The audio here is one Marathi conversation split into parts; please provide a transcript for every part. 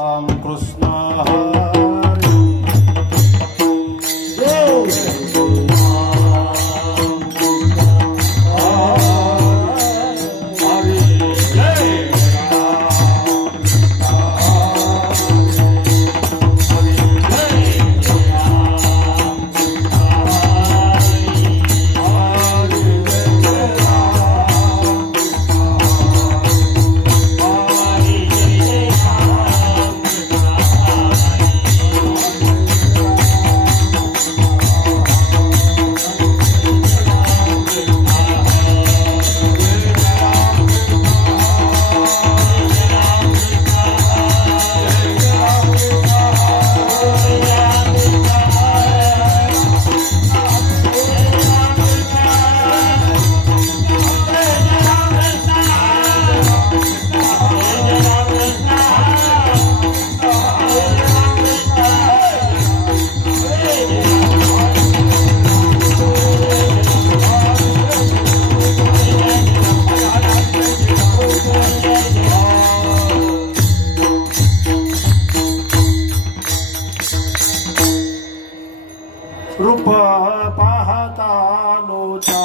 राम कृष्ण हरे रूप पाहता लोचा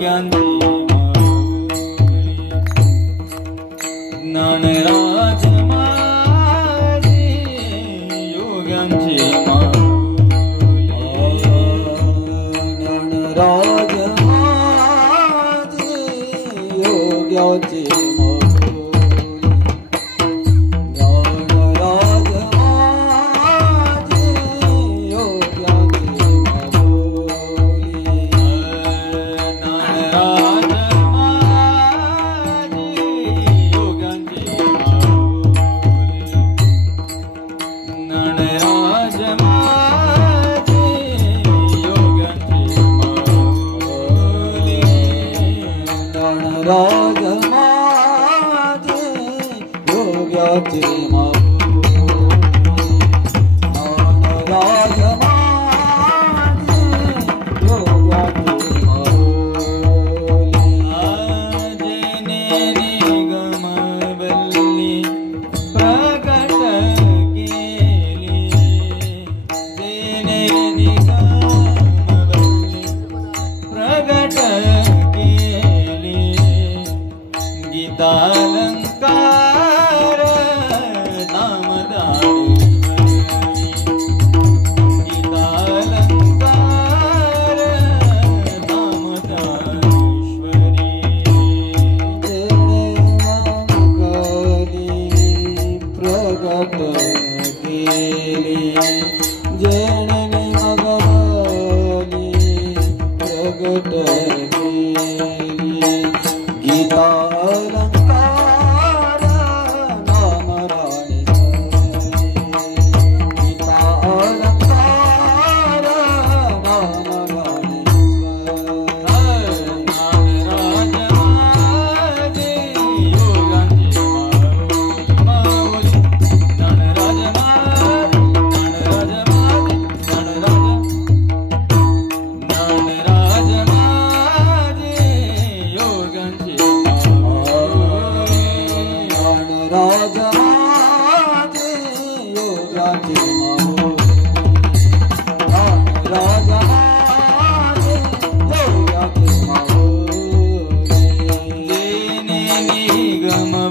योग्यांची ज्ञानराज माझे योग्यांची ज्ञानराज माझे योग्यांची राज माझे योग्याचे राज माझे योग्याचे जेने निगम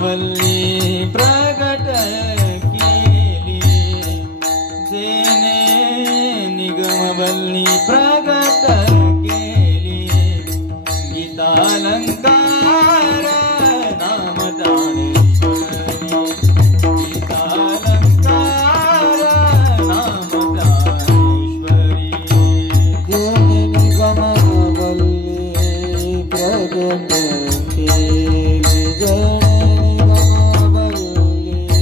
बल्ली प्रकट केली जेने निगम बल्ली प्रकट गीतालंकार नामदानेश्वरी गीतालंकार नामदानेश्वरी जेणे मंगली प्रगट केली जेणे मंगली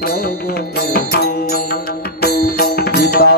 प्रगट केली गीता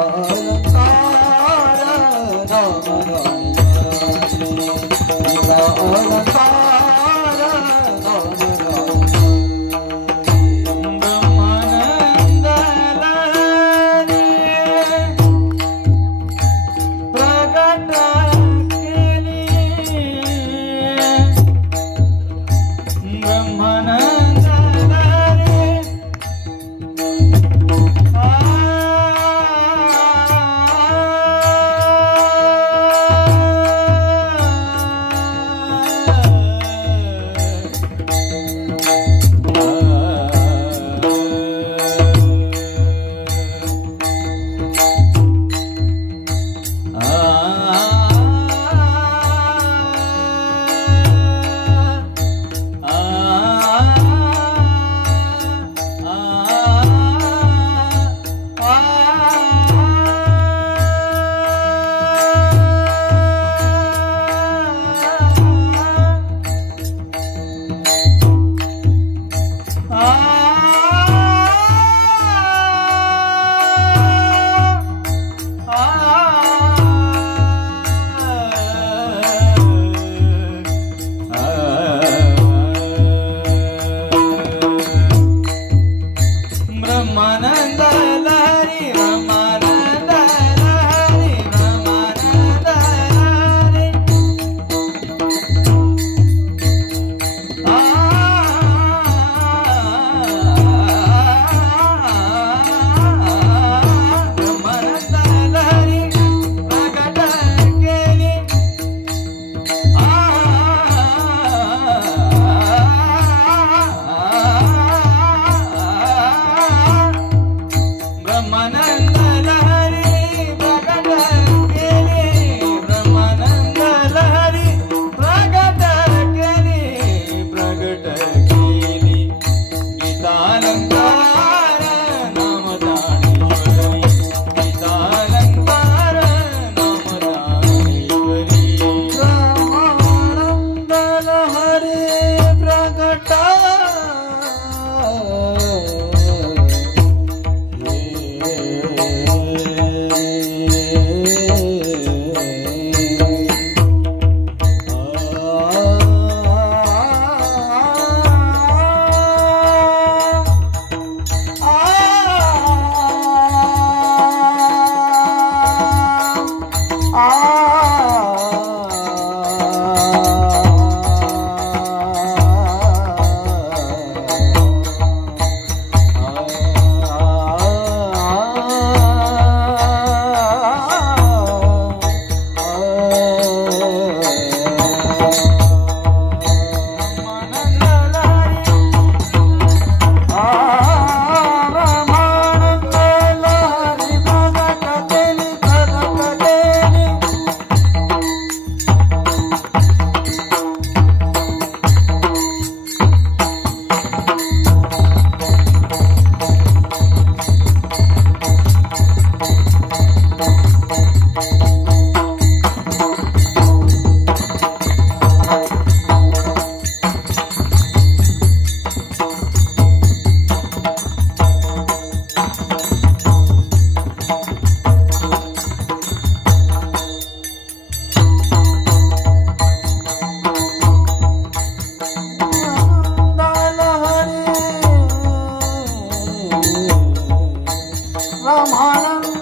ब्रह्मानंद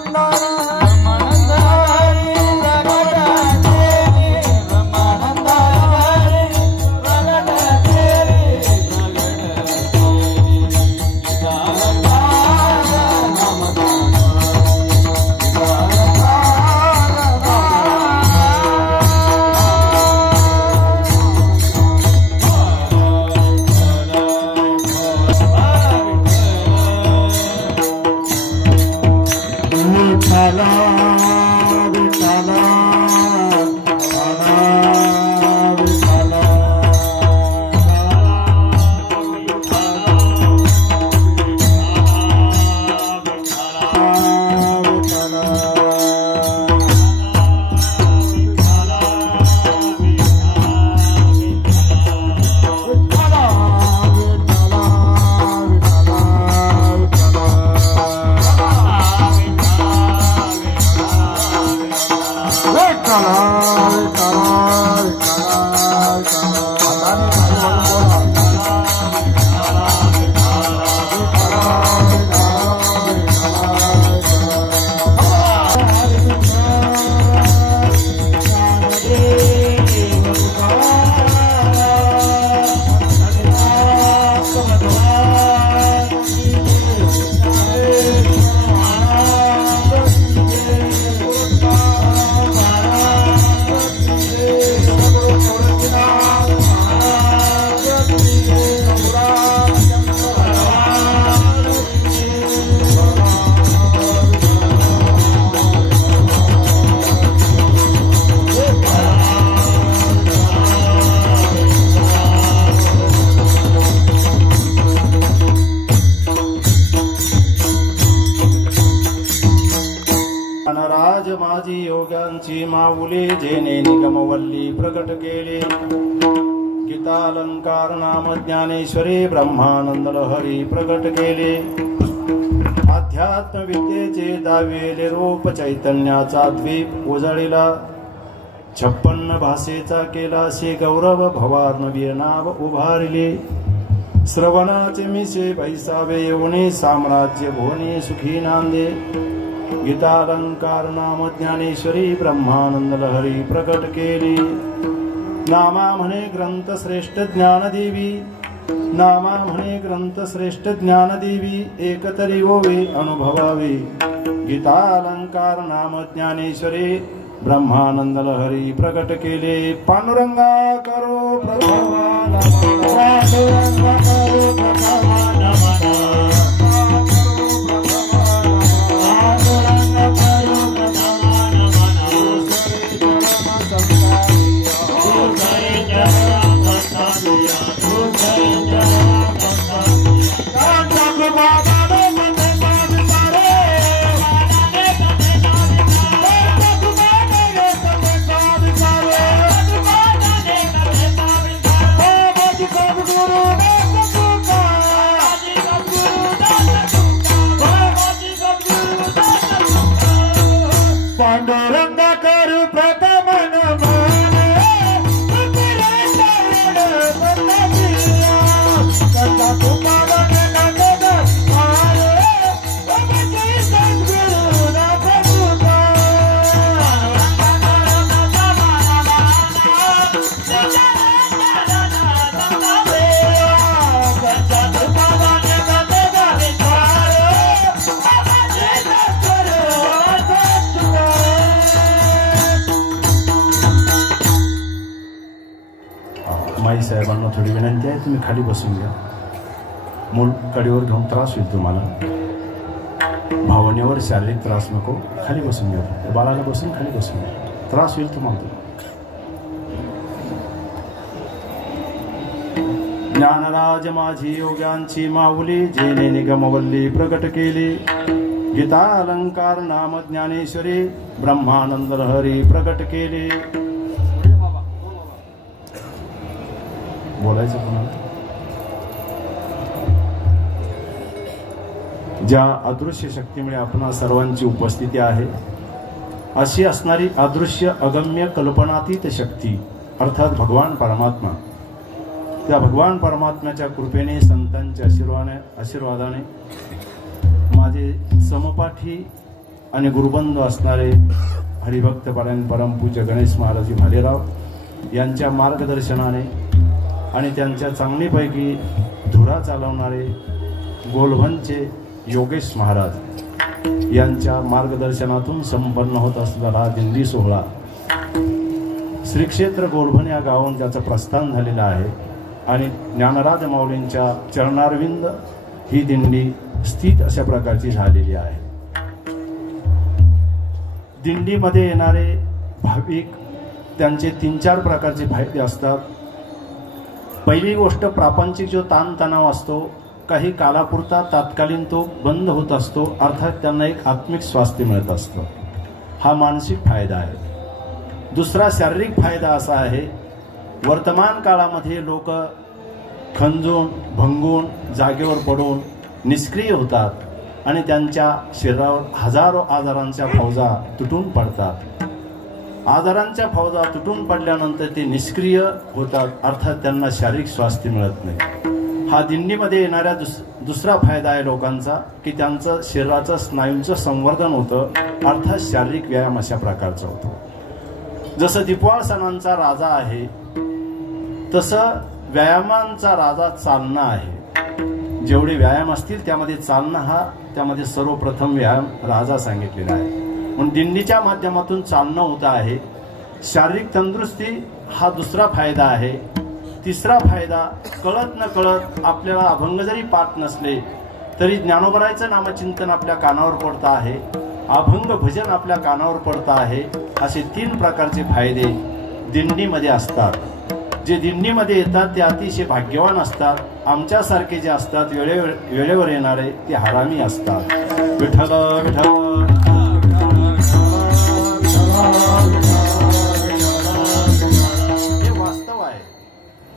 माऊली जेने निगमवल्ली प्रकट केले गीतालंकार नाम ज्ञानेश्वरी ब्रह्मानंद लहरी प्रकट केले अध्यात्म विद्येचे दावेले रूप चैतन्याचा द्वीप उजळीला 56 भाषेचा केला से गौरव भवार्णवीय नाव उभारिले श्रवणाचे मिसे पैसावे येऊने साम्राज्य भुवने सुखी नांदे गीतालंकार नाम ज्ञानेश्वरी ब्रह्मानंद लहरी प्रकट केली नामा म्हणे ग्रंथ श्रेष्ठ ज्ञानदेवी नामा म्हणे ग्रंथ श्रेष्ठ ज्ञानदेवी एकतरी होवे अनुभवावे गीतालंकार नाम ज्ञानेश्वरी ब्रह्मानंद लहरी प्रकट केले पांडुरंगा करो प्रभवान पांडुरंगा करो प्रभवान माई साहेबांना थोडी विनंती आहे तुम्ही खाली बसून घ्या मूल कडेवर घेऊन त्रास होईल तुम्हाला भावनेवर शारीरिक त्रास नको खाली बसून घ्या बाळाला बसून खाली बसून घ्या त्रास होईल तुम्हाला ज्ञानराज माझी योग्यांची माऊली जेने निगमवल्ली प्रकट केली गीतालंकार नाम ज्ञानेश्वरी ब्रह्मानंद लहरी प्रकट केली बोलायचं कोणाला ज्या अदृश्य शक्तीमुळे आपणा सर्वांची उपस्थिती आहे अशी असणारी अदृश्य अगम्य कल्पनातीत शक्ती अर्थात भगवान परमात्मा त्या भगवान परमात्म्याच्या कृपेने संतांच्या आशीर्वादाने माझे समपाठी आणि गुरुबंधू असणारे हरिभक्त परायण परमपूज्य गणेश महाराज भालेराव यांच्या मार्गदर्शनाने आणि त्यांच्या चांगलीपैकी धुरा चालवणारे गोलभनचे योगेश महाराज यांच्या मार्गदर्शनातून संपन्न होत असलेला दिंडी सोहळा श्री क्षेत्र गोलभन या गावाहून ज्याचं प्रस्थान झालेलं आहे आणि ज्ञानराज माऊलींच्या चरणारविंद ही दिंडी स्थित अशा प्रकारची झालेली आहे. दिंडीमध्ये येणारे भाविक त्यांचे 3-4 प्रकारचे फायदे असतात. पहिली गोष्ट, प्रापंचिक जो ताणतणाव असतो काही कालापुरता तात्कालीन तो बंद होत असतो, अर्थात त्यांना एक आत्मिक स्वास्थ्य मिळत असतं. हा मानसिक फायदा आहे. दुसरा शारीरिक फायदा असा आहे, वर्तमान काळामध्ये लोक खंजून भंगून जागेवर पडून निष्क्रिय होतात आणि त्यांच्या शरीरावर हजारो आजारांच्या फौजा तुटून पडतात. आजारांच्या फौजा तुटून पडल्यानंतर ते निष्क्रिय होतात, अर्थात त्यांना शारीरिक स्वास्थ्य मिळत नाही. हा दिंडीमध्ये येणाऱ्या दुसरा फायदा आहे लोकांचा की त्यांचं शरीराचं स्नायूंचं संवर्धन होतं, अर्थात शारीरिक व्यायाम अशा प्रकारचा होतो. जसं दीपवाळ सणांचा राजा आहे तसं व्यायामांचा राजा चालणं आहे. जेवढे व्यायाम असतील त्यामध्ये चालणं हा त्यामध्ये सर्वप्रथम व्यायाम राजा सांगितलेला आहे. म्हणून दिंडीच्या माध्यमातून चालणं होतं आहे. शारीरिक तंदुरुस्ती हा दुसरा फायदा आहे. तिसरा फायदा, कळत न कळत आपल्याला अभंग जरी पाठ नसले तरी ज्ञानोबरायचं नामचिंतन आपल्या कानावर पडतं आहे, अभंग भजन आपल्या कानावर पडतं आहे. असे 3 प्रकारचे फायदे दिंडीमध्ये असतात. जे दिंडीमध्ये येतात ते अतिशय भाग्यवान असतात. आमच्यासारखे जे असतात वेळेवर येणारे ते हरामी असतात. विठ्ठल विठ्ठल हे वास्तव आहे.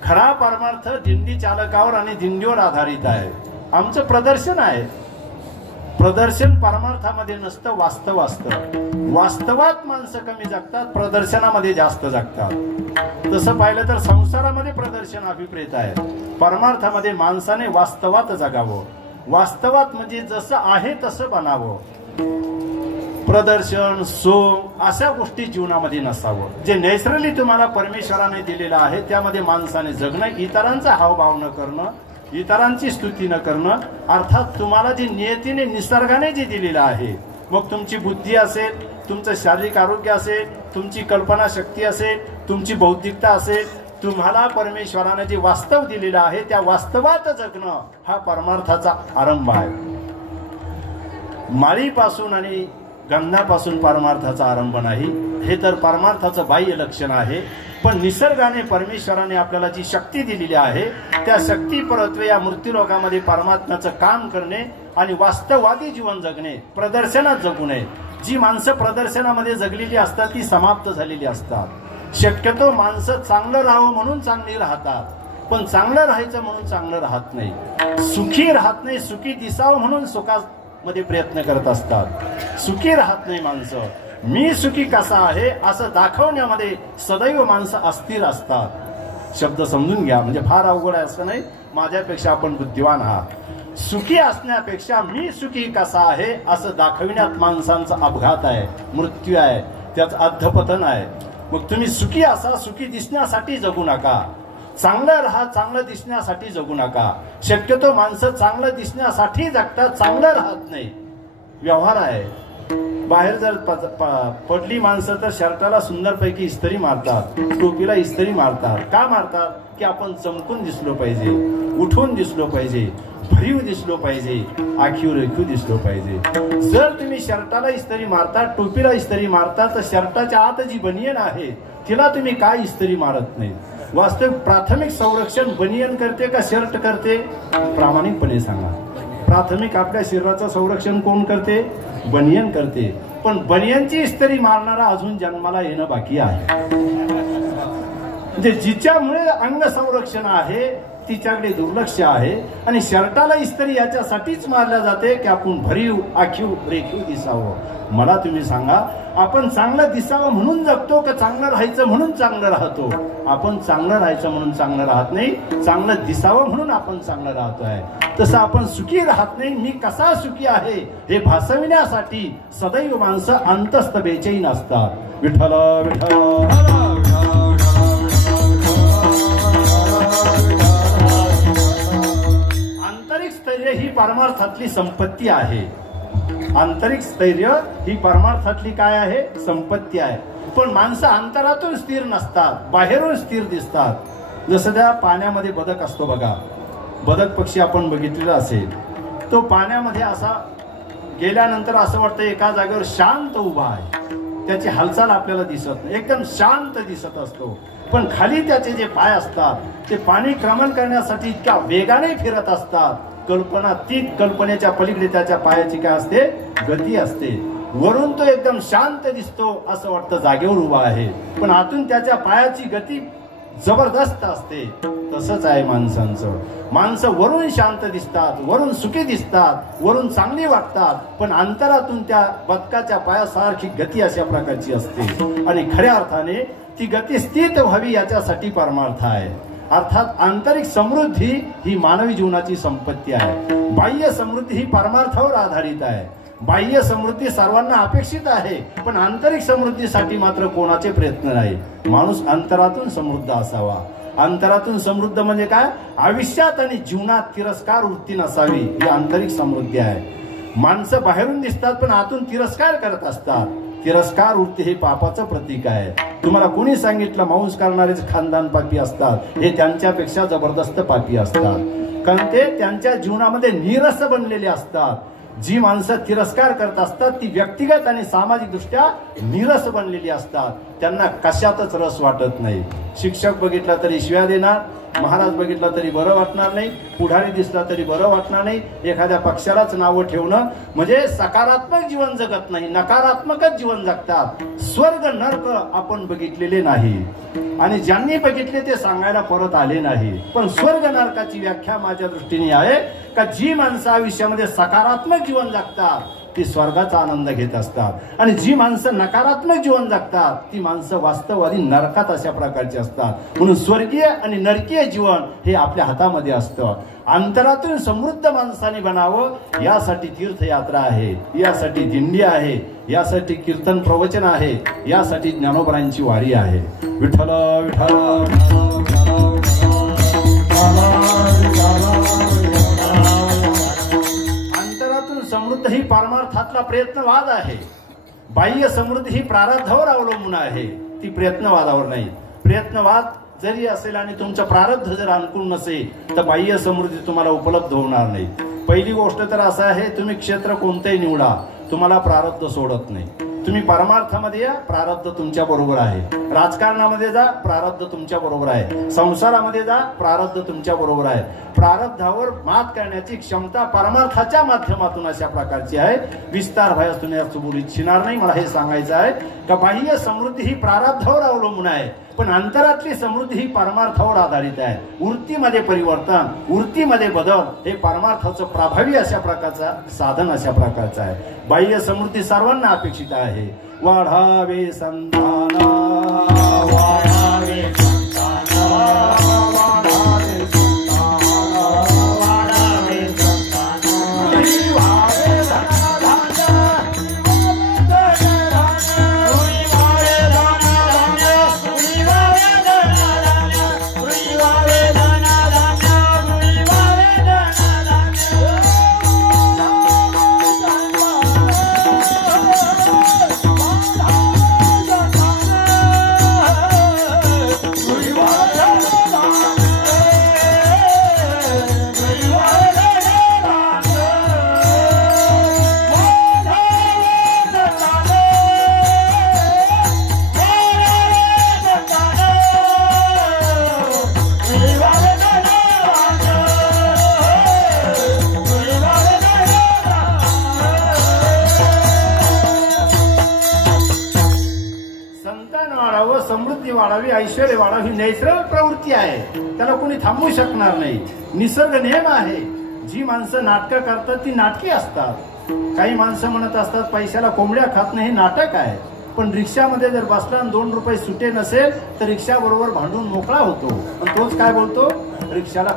खरा परमार्थ दिंडी चालकावर आणि दिंडीवर आधारित आहे. आमचं प्रदर्शन आहे. प्रदर्शन परमार्थामध्ये नसतं, वास्तव असतं. वास्तवात माणसं कमी जगतात, प्रदर्शनामध्ये जास्त जगतात. तसं पाहिलं तर संसारामध्ये प्रदर्शन अभिप्रेत आहे. परमार्थामध्ये माणसाने वास्तवात जगावं. वास्तवात म्हणजे जसं आहे तसं बनावं. प्रदर्शन सोंग अशा गोष्टी जीवनामध्ये नसावं. जे नैसर्गिक तुम्हाला परमेश्वराने दिलेलं आहे त्यामध्ये माणसाने जगणं, इतरांचा हावभाव न करणं, इतरांची स्तुती न करणं, अर्थात तुम्हाला जी नियतीने निसर्गाने जे दिलेलं आहे, मग तुमची बुद्धी असेल, तुमचं शारीरिक आरोग्य असेल, तुमची कल्पना शक्ती असेल, तुमची बौद्धिकता असेल, तुम्हाला परमेश्वराने जे वास्तव दिलेलं आहे त्या वास्तवात जगणं हा परमार्थाचा आरंभ आहे. माळीपासून आणि गंधापासून परमार्थाचा आरंभ नाही, हे तर परमार्थाचं बाह्य लक्षण आहे. पण निसर्गाने परमेश्वराने आपल्याला जी शक्ती दिलेली आहे त्या शक्ती परत्व या मृत्यूलोकामध्ये परमात्म्याचं काम करणे आणि वास्तववादी जीवन जगणे, प्रदर्शनात जगू नये. जी माणसं प्रदर्शनामध्ये जगलेली असतात ती समाप्त झालेली असतात. शक्यतो माणसं चांगलं राहावं म्हणून चांगली राहतात, पण चांगलं राहायचं म्हणून चांगलं राहत नाही. सुखी राहत नाही, सुखी दिसावं म्हणून सुखामध्ये प्रयत्न करत असतात. सुखी राहत नाही माणसं. मी सुखी कसा आहे असं दाखवण्यामध्ये सदैव माणसं अस्थिर असतात. शब्द समजून घ्या, म्हणजे फार अवघड आहे असं नाही. माझ्यापेक्षा आपण बुद्धिवान आहात. सुखी असण्यापेक्षा मी सुखी कसा आहे असं दाखविण्यात माणसांचा अपघात आहे, मृत्यू आहे, त्याचं अधपतन आहे. मग तुम्ही सुखी असा, सुखी दिसण्यासाठी जगू नका. चांगलं राहा, चांगलं दिसण्यासाठी जगू नका. शक्यतो माणसं चांगलं दिसण्यासाठी जगतात, चांगलं राहत नाही. व्यवहार आहे. बाहेर जर पडली माणसं तर शर्टाला सुंदरपैकी इस्त्री मारतात, टोपीला इस्त्री मारतात. का मारतात? की आपण चमकून दिसलो पाहिजे, उठून दिसलो पाहिजे, भरीव दिसलो पाहिजे, आखीव रेखीव दिसलो पाहिजे. जर तुम्ही शर्टाला इस्त्री मारता, टोपीला इस्त्री मारता, तर शर्टाच्या आत जी बनियन आहे तिला तुम्ही काय इस्त्री मारत नाही. वास्तविक प्राथमिक संरक्षण बनियन करते का शर्ट करते? प्रामाणिकपणे सांगा. प्राथमिक आपल्या शरीराचं संरक्षण कोण करते? बनियन करते. पण बनियनची इस्त्री मारणारा अजून जन्माला येणं बाकी आहे. म्हणजे जिच्यामुळे अंग संरक्षण आहे तिच्याकडे दुर्लक्ष आहे. आणि शर्टाला इस्त्री याच्यासाठीच मारल्या जाते की आपण भरीव आखीव रेखीव दिसावं. मला तुम्ही सांगा, आपण चांगलं दिसावं म्हणून जगतो का चांगलं राहायचं म्हणून चांगलं राहतो? आपण चांगलं राहायचं म्हणून चांगलं राहत नाही, चांगलं दिसावं म्हणून आपण चांगलं राहतोय. तसं आपण सुखी राहत नाही. मी कसा सुखी आहे हे भासविण्यासाठी सदैव माणसं अंतस्थ बेचैन असतात. विठ्ठल विठ्ठल. आंतरिक स्थैर्य ही परमार्थातली संपत्ती आहे. आंतरिक स्थैर्य ही परमार्थातली काय आहे? संपत्ती आहे. पण माणसं अंतरातून स्थिर नसतात, बाहेरून स्थिर दिसतात. जसं त्या पाण्यामध्ये बदक असतो बघा, बदक पक्षी आपण बघितलेला असेल. तो पाण्यामध्ये असा गेल्यानंतर असं वाटतं एका जागेवर शांत उभा आहे. त्याची हालचाल आपल्याला दिसत नाही, एकदम शांत दिसत असतो. पण खाली त्याचे जे पाय असतात ते पाणी क्रमण करण्यासाठी इतक्या वेगाने फिरत असतात. कल्पनातीत, कल्पनेच्या पलीकडे त्याच्या पायाची काय असते? गती असते. वरून तो एकदम शांत दिसतो, असं वाटतं जागेवर उभा आहे, पण आतून त्याच्या पायाची गती जबरदस्त असते. तसंच आहे माणसांचं. माणसं वरून शांत दिसतात, वरून सुखी दिसतात, वरून चांगली वाटतात, पण अंतरातून त्या बदकाच्या पायासारखी गती अशा प्रकारची असते. आणि खऱ्या अर्थाने ती गती स्थिर व्हावी याच्यासाठी परमार्थ आहे. अर्थात आंतरिक समृद्धी ही मानवी जीवनाची संपत्ती आहे. बाह्य समृद्धी ही परमार्थावर आधारित आहे. बाह्य समृद्धी सर्वांना अपेक्षित आहे, पण आंतरिक समृद्धीसाठी मात्र कोणाचे प्रयत्न नाही. माणूस अंतरातून समृद्ध असावा. अंतरातून समृद्ध म्हणजे काय? आयुष्यात आणि जीवनात तिरस्कार वृत्ती नसावी, ही आंतरिक समृद्धी आहे. माणसं बाहेरून दिसतात पण आतून तिरस्कार करत असतात. तिरस्कार वृत्ती हे पापाचं प्रतीक आहे. तुम्हाला कोणी सांगितलं मांस करणारेच खानदान पापी असतात? हे त्यांच्यापेक्षा जबरदस्त पापी असतात, कारण ते त्यांच्या जीवनामध्ये नीरस बनलेले असतात. जी माणसं तिरस्कार करत असतात ती व्यक्तिगत आणि सामाजिक दृष्ट्या नीरस बनलेली असतात. त्यांना कशातच रस वाटत नाही. शिक्षक बघितला तरी शिव्या देणार, महाराज बघितला तरी बरं वाटणार नाही, पुढारी दिसला तरी बरं वाटणार नाही. एखाद्या पक्षालाच नावं ठेवणं म्हणजे सकारात्मक जीवन जगत नाही, नकारात्मकच जीवन जगतात. स्वर्ग नरक आपण बघितलेले नाही आणि ज्यांनी बघितले ते सांगायला परत आले नाही. पण स्वर्ग नरकाची व्याख्या माझ्या दृष्टीने आहे का जी माणसं आयुष्यामध्ये सकारात्मक जीवन जगतात ती स्वर्गाचा आनंद घेत असतात, आणि जी माणसं नकारात्मक जीवन जगतात ती माणसं वास्तववादी नरकात अशा प्रकारची असतात. म्हणून स्वर्गीय आणि नरकीय जीवन हे आपल्या हातामध्ये असतं. अंतरातून समृद्ध माणसाने बनावं यासाठी तीर्थयात्रा आहे, यासाठी दिंडी आहे, यासाठी कीर्तन प्रवचन आहे, यासाठी ज्ञानोबरांची वारी आहे. विठ्ठल विठ्ठल. समृद्ध ही परमार्थातला प्रयत्नवाद आहे. बाह्य समृद्धी ही प्रारब्धावर अवलंबून आहे, ती प्रयत्नवादावर नाही. प्रयत्नवाद जरी असेल आणि तुमचं प्रारब्ध जर अनुकूल नसेल तर बाह्य समृद्धी तुम्हाला उपलब्ध होणार नाही. पहिली गोष्ट तर असं आहे, तुम्ही क्षेत्र कोणतेही निवडा, तुम्हाला प्रारब्ध सोडत नाही. तुम्ही परमार्थामध्ये या, प्रारब्ध तुमच्या बरोबर आहे. राजकारणामध्ये जा, प्रारब्ध तुमच्या बरोबर आहे. संसारामध्ये जा, प्रारब्ध तुमच्या बरोबर आहे. प्रारब्धावर मात करण्याची क्षमता परमार्थाच्या माध्यमातून अशा प्रकारची आहे. विस्तार भयास तुम्ही बोलू इच्छिणार नाही. मला हे सांगायचं आहे का बाह्य समृद्धी ही प्रारब्धावर अवलंबून आहे, पण अंतरातली समृद्धी ही परमार्थावर आधारित आहे. वृत्तीमध्ये परिवर्तन, वृत्तीमध्ये बदल हे परमार्थाचं प्रभावी अशा प्रकारचा साधन अशा प्रकारचं आहे. बाह्य समृद्धी सर्वांना अपेक्षित आहे. वाढावे संतान, वाढावे संतान, वाढावे संतान, वाढावे संतान, वाढावे धन वाढावी, ऐश्वर्य वाढावी, ही नैसर्गिक प्रवृत्ती आहे, त्याला कोणी थांबवू शकणार नाही. निसर्ग नियम आहे. जी माणसं नाटकं करतात ती नाटकी असतात. काही माणसं म्हणत असतात पैशाला कोंबड्या खात नाही, हे नाटक आहे. पण रिक्षामध्ये जर बसला आणि 2 रुपये सुटे नसेल तर रिक्षा बरोबर भांडून मोकळा होतो. आणि तोच काय बोलतो, रिक्षाला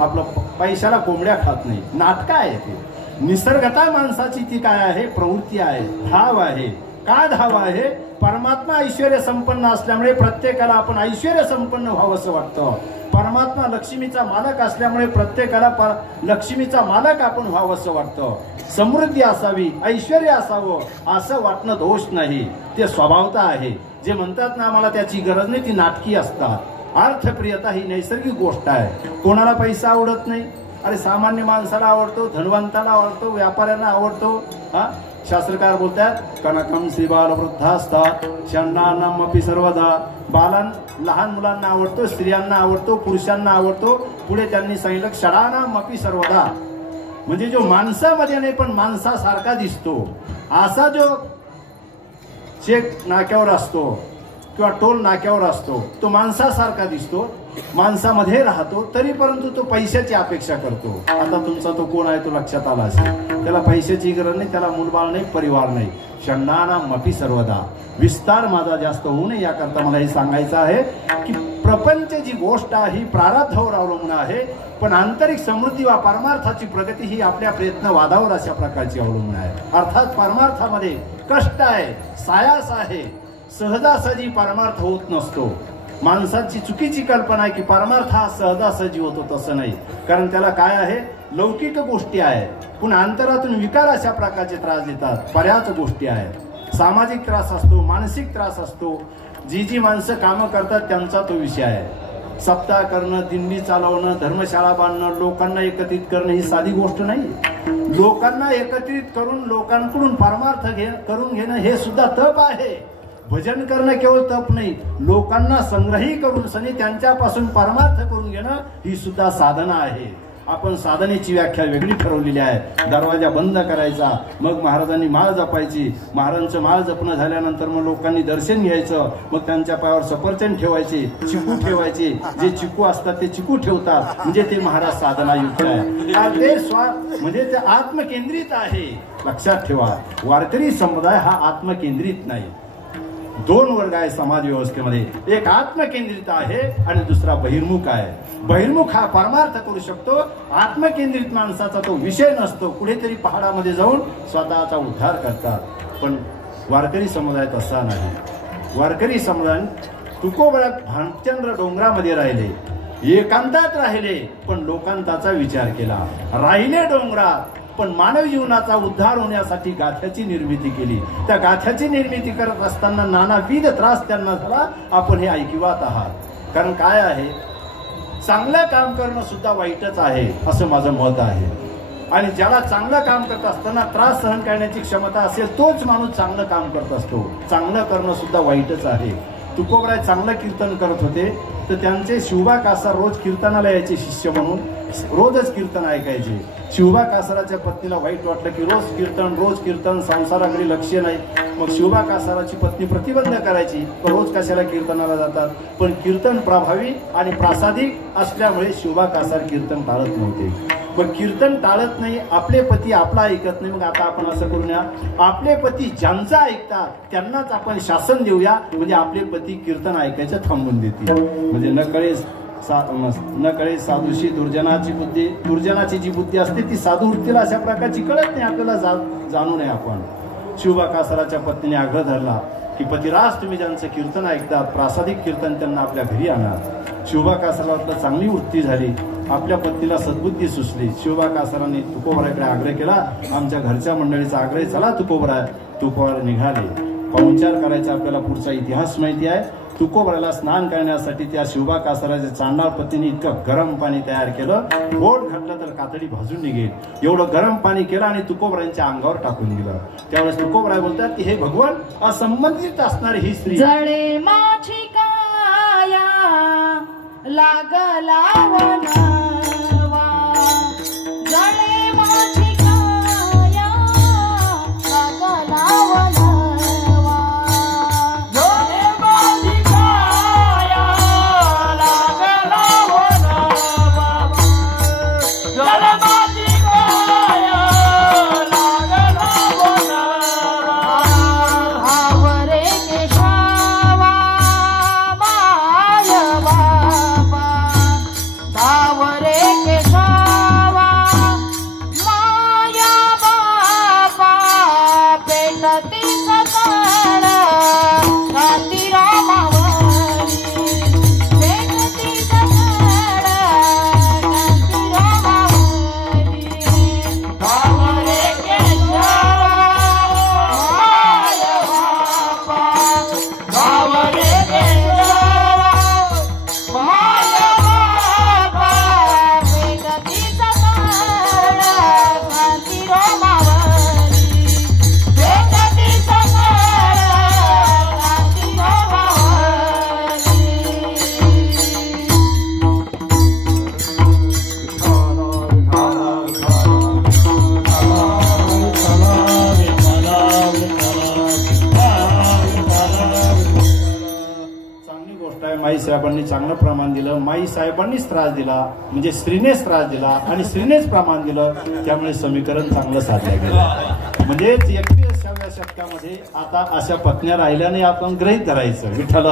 आपलं पैशाला कोंबड्या खात नाही. नाटक आहे ते. निसर्गता माणसाची ती काय आहे, प्रवृत्ती आहे, धाव आहे. का धाव आहे, परमात्मा ऐश्वर्य संपन्न असल्यामुळे प्रत्येकाला आपण ऐश्वर्य संपन्न व्हावं असं वाटतं. परमात्मा लक्ष्मीचा मालक असल्यामुळे प्रत्येकाला लक्ष्मीचा मालक आपण व्हावं असं वाटतं. समृद्धी असावी, ऐश्वर्य असावं असं वाटणं दोष नाही, ते स्वभावता आहे. जे म्हणतात ना आम्हाला त्याची गरज नाही, ती नाटकी असतात. अर्थप्रियता ही नैसर्गिक गोष्ट आहे. कोणाला पैसा आवडत नाही? अरे सामान्य माणसाला आवडतो, धनवंताला आवडतो, व्यापाऱ्यांना आवडतो. शास्त्रकार बोलतात कनकम श्रीबाल वृद्धास्तात षण्णानामपि सर्वदा. लहान मुलांना आवडतो, स्त्रियांना आवडतो, पुरुषांना आवडतो. पुढे त्यांनी सांगितलं षडानामपि सर्वदा, म्हणजे जो माणसामध्ये नाही पण माणसासारखा दिसतो असा जो चेक नाक्यावर असतो किंवा टोल नाक्यावर असतो तो माणसासारखा दिसतो, माणसामध्ये राहतो, तरी परंतु तो पैशाची अपेक्षा करतो. आता तुमचा तो कोण आहे तो लक्षात आला असेल. त्याला पैशाची गरज नाही, त्याला मूलबाळ नाही, परिवार नाही. षण्णानामपि सर्वदा. विस्तार माझा जास्त होऊ नये याकरता मला हे सांगायचं आहे की प्रपंच जी गोष्ट आहे ही प्रारब्धावर अवलंबून आहे, पण आंतरिक समृद्धी वा परमार्थाची प्रगती ही आपल्या प्रयत्न वादावर अशा प्रकारची अवलंबून आहे. अर्थात परमार्थामध्ये कष्ट आहे, सायास आहे. सहजासहजी परमार्थ होत नसतो. माणसाची चुकीची कल्पना आहे की परमार्थ हा सहजासहजी होतो, तसं नाही. कारण त्याला काय आहे, लौकिक गोष्टी आहे, पुन्हा अंतरातून विकार अशा प्रकारचे त्रास देतात. बऱ्याच गोष्टी आहेत. सामाजिक त्रास असतो, मानसिक त्रास असतो. जी माणसं कामं करतात त्यांचा तो विषय आहे. सप्ताह करणं, दिंडी चालवणं, धर्मशाळा बांधणं, लोकांना एकत्रित करणं ही साधी गोष्ट नाही. लोकांना एकत्रित करून लोकांकडून परमार्थ करून घेणं हे सुद्धा तप आहे. भजन करणं केवळ तप नाही, लोकांना संग्रही करून सनी त्यांच्यापासून परमार्थ करून घेणं ही सुद्धा साधना आहे. आपण साधनेची व्याख्या वेगळी ठरवलेली आहे. दरवाजा बंद करायचा, मग महाराजांनी माळ जपायची. महाराजांचं माळ जपणं झाल्यानंतर मग लोकांनी दर्शन घ्यायचं, मग त्यांच्या पायावर सफरचंद ठेवायचे, चिकू ठेवायचे. जे चिकू असतात ते चिकू ठेवतात, म्हणजे ते महाराज साधनायुक्त आहे. ते म्हणजे ते आत्मकेंद्रित आहे. लक्षात ठेवा, वारकरी समुदाय हा आत्मकेंद्रित नाही. 2 वर्ग आहे समाज व्यवस्थेमध्ये. एक आत्मकेंद्रित आहे आणि दुसरा बहिर्मुख आहे. बहिर्मुख हा परमार्थ करू शकतो. आत्मकेंद्रित माणसाचा तो विषय नसतो. कुठेतरी पहाडामध्ये जाऊन स्वतःचा उद्धार करतात. पण वारकरी समुदाय तसा नाही. वारकरी समुदाय तुकोबरात भानचंद्र डोंगरामध्ये राहिले, एकांतात राहिले, पण लोकांताचा विचार केला. राहिले डोंगरात, पण मानव जीवनाचा उद्धार होण्यासाठी गाथ्याची निर्मिती केली. त्या गाथ्याची निर्मिती करत असताना नानाविध त्रास त्यांना झाला. आपण हे ऐकिवात आहात. कारण काय आहे, चांगलं काम करणं सुद्धा वाईटच आहे असं माझं मत आहे. आणि ज्याला चांगलं काम करत असताना त्रास सहन करण्याची क्षमता असेल तोच माणूस चांगलं काम करत असतो. चांगलं करणं सुद्धा वाईटच आहे. तुकोबराय चांगलं कीर्तन करत होते, तर त्यांचे शिवबा कासार रोज कीर्तनाला यायचे शिष्य म्हणून, रोजच कीर्तन ऐकायचे. शिवबा कासाराच्या पत्नीला वाईट वाटलं की रोज कीर्तन, संसाराकडे लक्ष नाही. मग शिवबा कासाराची पत्नी प्रतिबंध करायची, रोज कशाला कीर्तनाला जातात. पण कीर्तन प्रभावी आणि प्रासादिक असल्यामुळे शिवबा कासार कीर्तन टाळत नव्हते. पण कीर्तन टाळत नाही, आपले पती आपला ऐकत नाही. मग आता आपण असं करूया, आपले पती ज्यांचं ऐकतात त्यांनाच आपण शासन देऊया, म्हणजे आपले पती कीर्तन ऐकायचं थांबून देतील. म्हणजे न कळे साधूशी दुर्जनाची जी बुद्धी असते ती साधू वृत्तीला अशा प्रकारची कळत नाही. आपल्याला जाणू नये. आपण शिवबा कासाराच्या पत्नीने आग्रह धरला की पतिराज तुम्ही ज्यांचं कीर्तन ऐकतात, प्रासादिक कीर्तन त्यांना आपल्या घरी आणा. शिवबा कासाराला चांगली वृत्ती झाली. आपल्या पत्नीला सद्बुद्धी सुचली. शिवबा कासारांनी तुकोबराकडे आग्रह केला. आमच्या घरच्या मंडळीचा आग्रह चला तुकोबराय. तुकोबराय निघाले. पाहुणचार करायचा. आपल्याला पुढचा इतिहास माहिती आहे. तुकोबराला स्नान करण्यासाठी त्या शिवबा कासाराच्या चांडाळ पत्नीने इतकं गरम पाणी तयार केलं, बोट घातलं तर कातडी भाजून निघेल एवढं गरम पाणी केलं आणि तुकोबरायांच्या अंगावर टाकून दिलं. त्यावेळेस तुकोबराय बोलतात की हे भगवान, असंबंधित असणारी ही स्त्री जळे माझी काया लागला वनवा, जळे माझी काया लागला वनवा, जळे माझी काया माई साहेबांनी चांगलं प्रमाण दिलं, माई साहेबांनीच त्रास दिला म्हणजे स्त्रीनेच त्रास दिला आणि स्त्रीनेच प्रमाण दिलं, त्यामुळे समीकरण चांगलं साधलं गेलं. म्हणजे 21व्या शतकामध्ये आता अशा पत्न्या राहिल्या नाही, आपण गृहीत धरायचं. विठ्ठल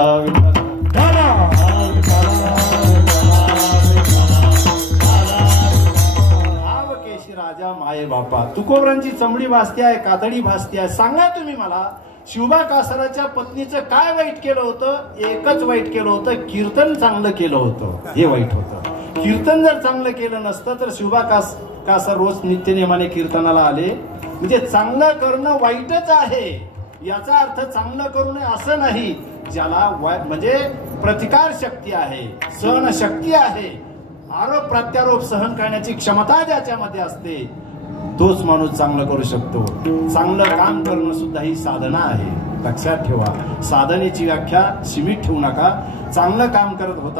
केशी राजा माये बापा. तुकोबरांची चमडी भासती आहे, कातडी भासती आहे. सांगा तुम्ही मला, शिवबा कासाराच्या पत्नीचं काय वाईट केलं होतं? एकच वाईट केलं होतं, कीर्तन चांगलं केलं होतं, हे वाईट होतं. कीर्तन जर चांगलं केलं नसतं तर शिवबा कासार रोज नित्यनेमाने कीर्तनाला आले. म्हणजे चांगलं करणं वाईटच आहे याचा अर्थ चांगलं करू नये असं नाही. ज्याला म्हणजे प्रतिकार शक्ती आहे, सहन शक्ती आहे, आरोप प्रत्यारोप सहन करण्याची क्षमता ज्याच्यामध्ये असते, तोच माणूस चांगलं करू शकतो. चांगलं काम करणं सुद्धा ही साधना आहे, लक्षात ठेवा. साधनेची व्याख्या सीमित ठेवू नका. चांगलं काम करत होत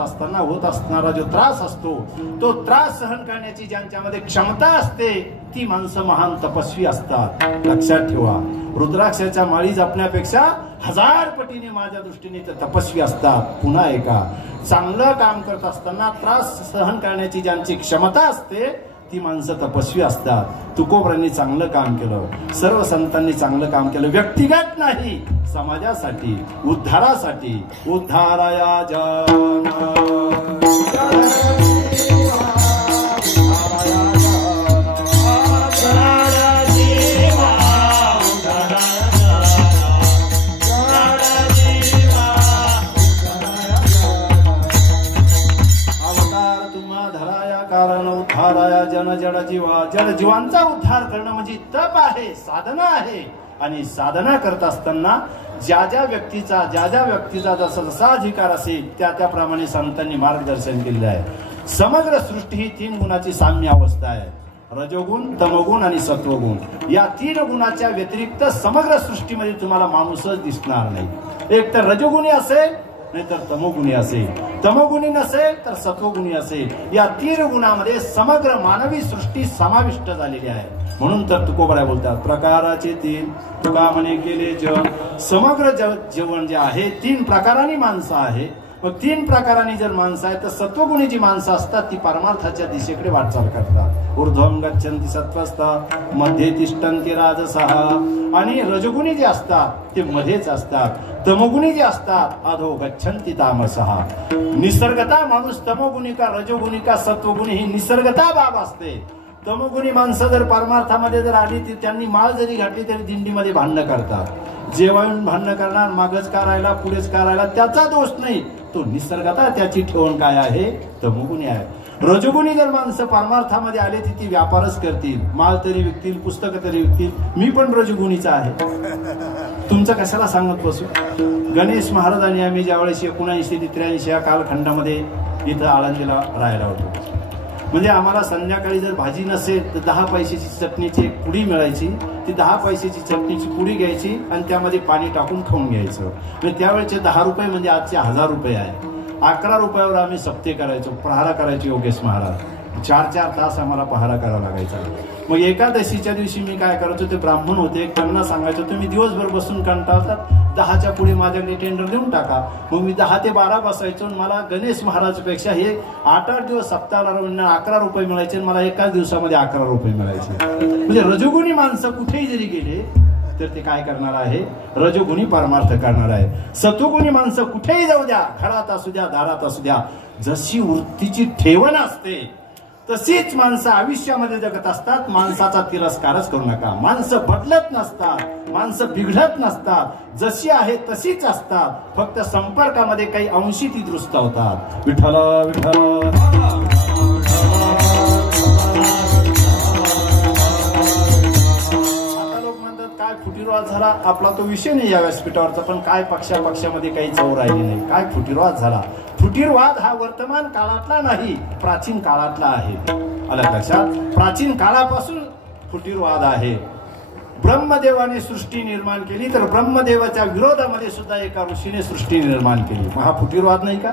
असणारा जो त्रास असतो, तो त्रास सहन करण्याची ज्यांच्यामध्ये क्षमता असते, ती माणसं महान तपस्वी असतात, लक्षात ठेवा. रुद्राक्षाच्या माळी जपण्यापेक्षा 1000 पटीने माझ्या दृष्टीने ते तपस्वी असतात. पुन्हा एका, चांगलं काम करत असताना त्रास सहन करण्याची ज्यांची क्षमता असते, ती माणसं तपस्वी असतात. तुकोबरांनी चांगलं काम केलं, सर्व संतांनी चांगलं काम केलं, व्यक्तिगत नाही, समाजासाठी, उद्धारासाठी. उद्धाराया जन जन जड जीवा. जड जीवांचा उद्धार करणं म्हणजे तप आहे, साधना आहे. आणि साधना करत असताना ज्या ज्या व्यक्तीचा जसा जसा अधिकार असेल त्याप्रमाणे संतांनी मार्गदर्शन केलेलं आहे. समग्र सृष्टी ही 3 गुणाची साम्य अवस्था आहे, रजोगुण, तमोगुण आणि सत्वगुण. या 3 गुणाच्या व्यतिरिक्त समग्र सृष्टीमध्ये तुम्हाला माणूसच दिसणार नाही. एक तर रजोगुणी असेल, नाहीतर तमोगुणी असेल, तमोगुणी नसेल तर सत्वगुणी असेल. या 3 गुणामध्ये समग्र मानवी सृष्टी समाविष्ट झालेली आहे. म्हणून तर तुकोबरा बोलतात, प्रकाराचे 3 तुका म्हणे केले जग. समग्र जीवन जे आहे 3 प्रकारांनी माणसं आहे. मग 3 प्रकारांनी जर माणसं आहे तर सत्वगुणी जी माणसं असतात ती परमार्थाच्या दिशेकडे वाटचाल करतात. ऊर्ध्वं गच्छन्ति सत्त्वस्था, मध्ये तिष्ठन्ति राजसः. आणि रजगुणी जे असतात ते मध्येच असतात, तमोगुणी जे असतात अधो गच्छन्ति तामसः. निसर्गता माणूस तमोगुणी का रजोगुणी का सत्वगुणी ही निसर्गता बाब असते. तमोगुणी माणसं जर परमार्थामध्ये जर आली ती त्यांनी माळ जरी घातली तरी दिंडीमध्ये भांडणं करतात. जेवण भांडणं करणार, मागच करायला पुढेच करायला, त्याचा दोष नाही, तो निसर्गता त्याची ठेवण काय आहे, तमोगुणी आहे. रजोगुणी जर माणसं परमार्थामध्ये आले ती व्यापारच करतील, माळ तरी विकतील, पुस्तकं तरी विकतील. मी पण रजोगुणीचा आहे, तुमचं कशाला सांगत बसू. गणेश महाराजांनी आम्ही ज्यावेळेस 19 ते 83 या कालखंडामध्ये इथं आळंदीला राहायला होतो. म्हणजे आम्हाला संध्याकाळी जर भाजी नसेल तर 10 पैशाची चटणीची एक पुडी मिळायची. ती 10 पैशाची चटणीची पुडी घ्यायची आणि त्यामध्ये पाणी टाकून खाऊन घ्यायचं. म्हणजे त्यावेळेचे 10 रुपये म्हणजे आजचे 1000 रुपये आहे. 11 रुपयावर आम्ही सप्ते करायचो, पहारा करायचो. योगेश महाराज 4-4 तास आम्हाला पहारा करावा लागायचा. मग एकादशीच्या दिवशी मी काय करायचो, ते ब्राह्मण होते, त्यांना सांगायचो तुम्ही दिवसभर बसून कंटाळतात, 10च्या पुढे माझ्याकडे टेंडर देऊन टाका. मग मी 10 ते 12 बसायचो. मला गणेश महाराजपेक्षा हे 8-8 दिवस सप्ताहाला 11 रुपये मिळायचे, मला एकाच दिवसामध्ये 11 रुपये मिळायचे. म्हणजे रजोगुणी माणसं कुठेही जरी गेले तर ते काय करणार आहे, रजोगुणी परमार्थ करणार आहे. सत्वगुणी माणसं कुठेही जाऊ द्या, घरात असू द्या, दारात असू द्या, जशी वृत्तीची ठेवण असते तशीच माणसं आयुष्यामध्ये जगत असतात. माणसाचा तिरस्कारच करू नका. माणसं बदलत नसतात, माणसं बिघडत नसतात, जशी आहे तशीच असतात. फक्त संपर्कामध्ये काही अंशी ती दुरुस्त होतात. विठ्ठल विठ्ठल. काय फुटीरवाद झाला, आपला तो विषय नाही या व्यासपीठावरचा, पण काय पक्षामध्ये काही चव राहिली नाही. काय फुटीरवाद झाला. फुटीरवाद हा वर्तमान काळातला नाही, प्राचीन काळातला आहे. आलं लक्षात. प्राचीन काळापासून फुटीरवाद आहे. ब्रह्मदेवाने सृष्टी निर्माण केली तर ब्रह्मदेवाच्या विरोधामध्ये सुद्धा एका ऋषीने सृष्टी निर्माण केली. मग हा फुटीरवाद नाही का.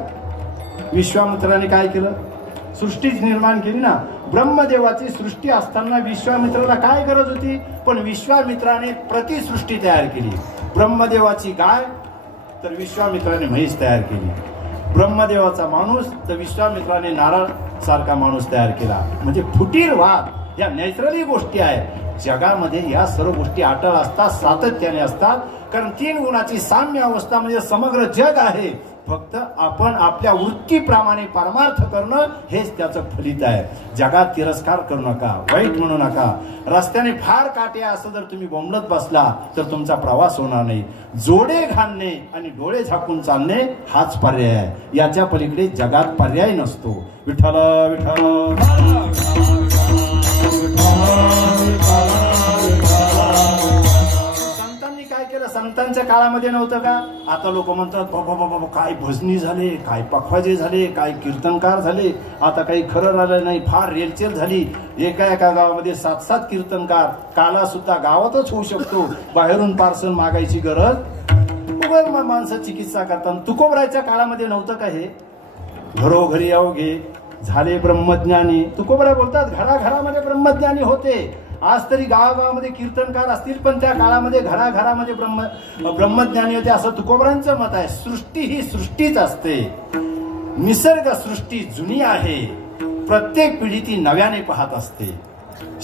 विश्वामित्राने काय केलं, सृष्टीच निर्माण केली ना. ब्रह्मदेवाची सृष्टी असताना विश्वामित्राला काय गरज होती, पण विश्वामित्राने प्रतिसृष्टी तयार केली. ब्रह्मदेवाची गाय तर विश्वामित्राने म्हैस तयार केली. ब्रह्मदेवाचा माणूस तर विश्वामित्राने नारळ सारखा माणूस तयार केला. म्हणजे फुटीरवाद या नैसर्गिक गोष्टी आहे. जगामध्ये या सर्व गोष्टी अटळ असतात, सातत्याने असतात. कारण 3 गुणाची साम्य अवस्था म्हणजे समग्र जग आहे. फक्त आपण आपल्या वृत्तीप्रमाणे परमार्थ करणं हेच त्याचं फलित आहे. जगात तिरस्कार करू नका, वाईट म्हणू नका. रस्त्याने फार काटे असं जर तुम्ही बोंबलत बसला तर तुमचा प्रवास होणार नाही. जोडे घालणे आणि डोळे झाकून चालणे हाच पर्याय आहे. याच्या पलीकडे जगात पर्याय नसतो. विठ्ठल विठ्ठल. संतांनी काय केलं? संतांच्या काळामध्ये नव्हतं का? आता लोक म्हणतात बाबा बाबा काय भजनी झाले, काय पखवाजे झाले, काय कीर्तनकार झाले. आता काही खरं राहिलं नाही. फार रेलचेल झाली. एका गावामध्ये 7-7 कीर्तनकार. काला सुद्धा गावातच होऊ शकतो. बाहेरून पार्सल मागायची गरज. माणसं चिकित्सा करतात. तुकोबराच्या काळामध्ये नव्हतं का हे? घरोघरी अवघे झाले ब्रह्मज्ञानी. तुकोबरा बोलतात घराघरामध्ये ब्रह्मज्ञानी होते. आज तरी गावागावामध्ये कीर्तनकार असतील, पण त्या काळामध्ये घराघरामध्ये ब्रह्मज्ञानी होते असं तुकोबरांचं मत आहे. सृष्टी ही सृष्टीच असते. निसर्ग सृष्टी जुनी आहे. प्रत्येक पिढी ती नव्याने पाहत असते.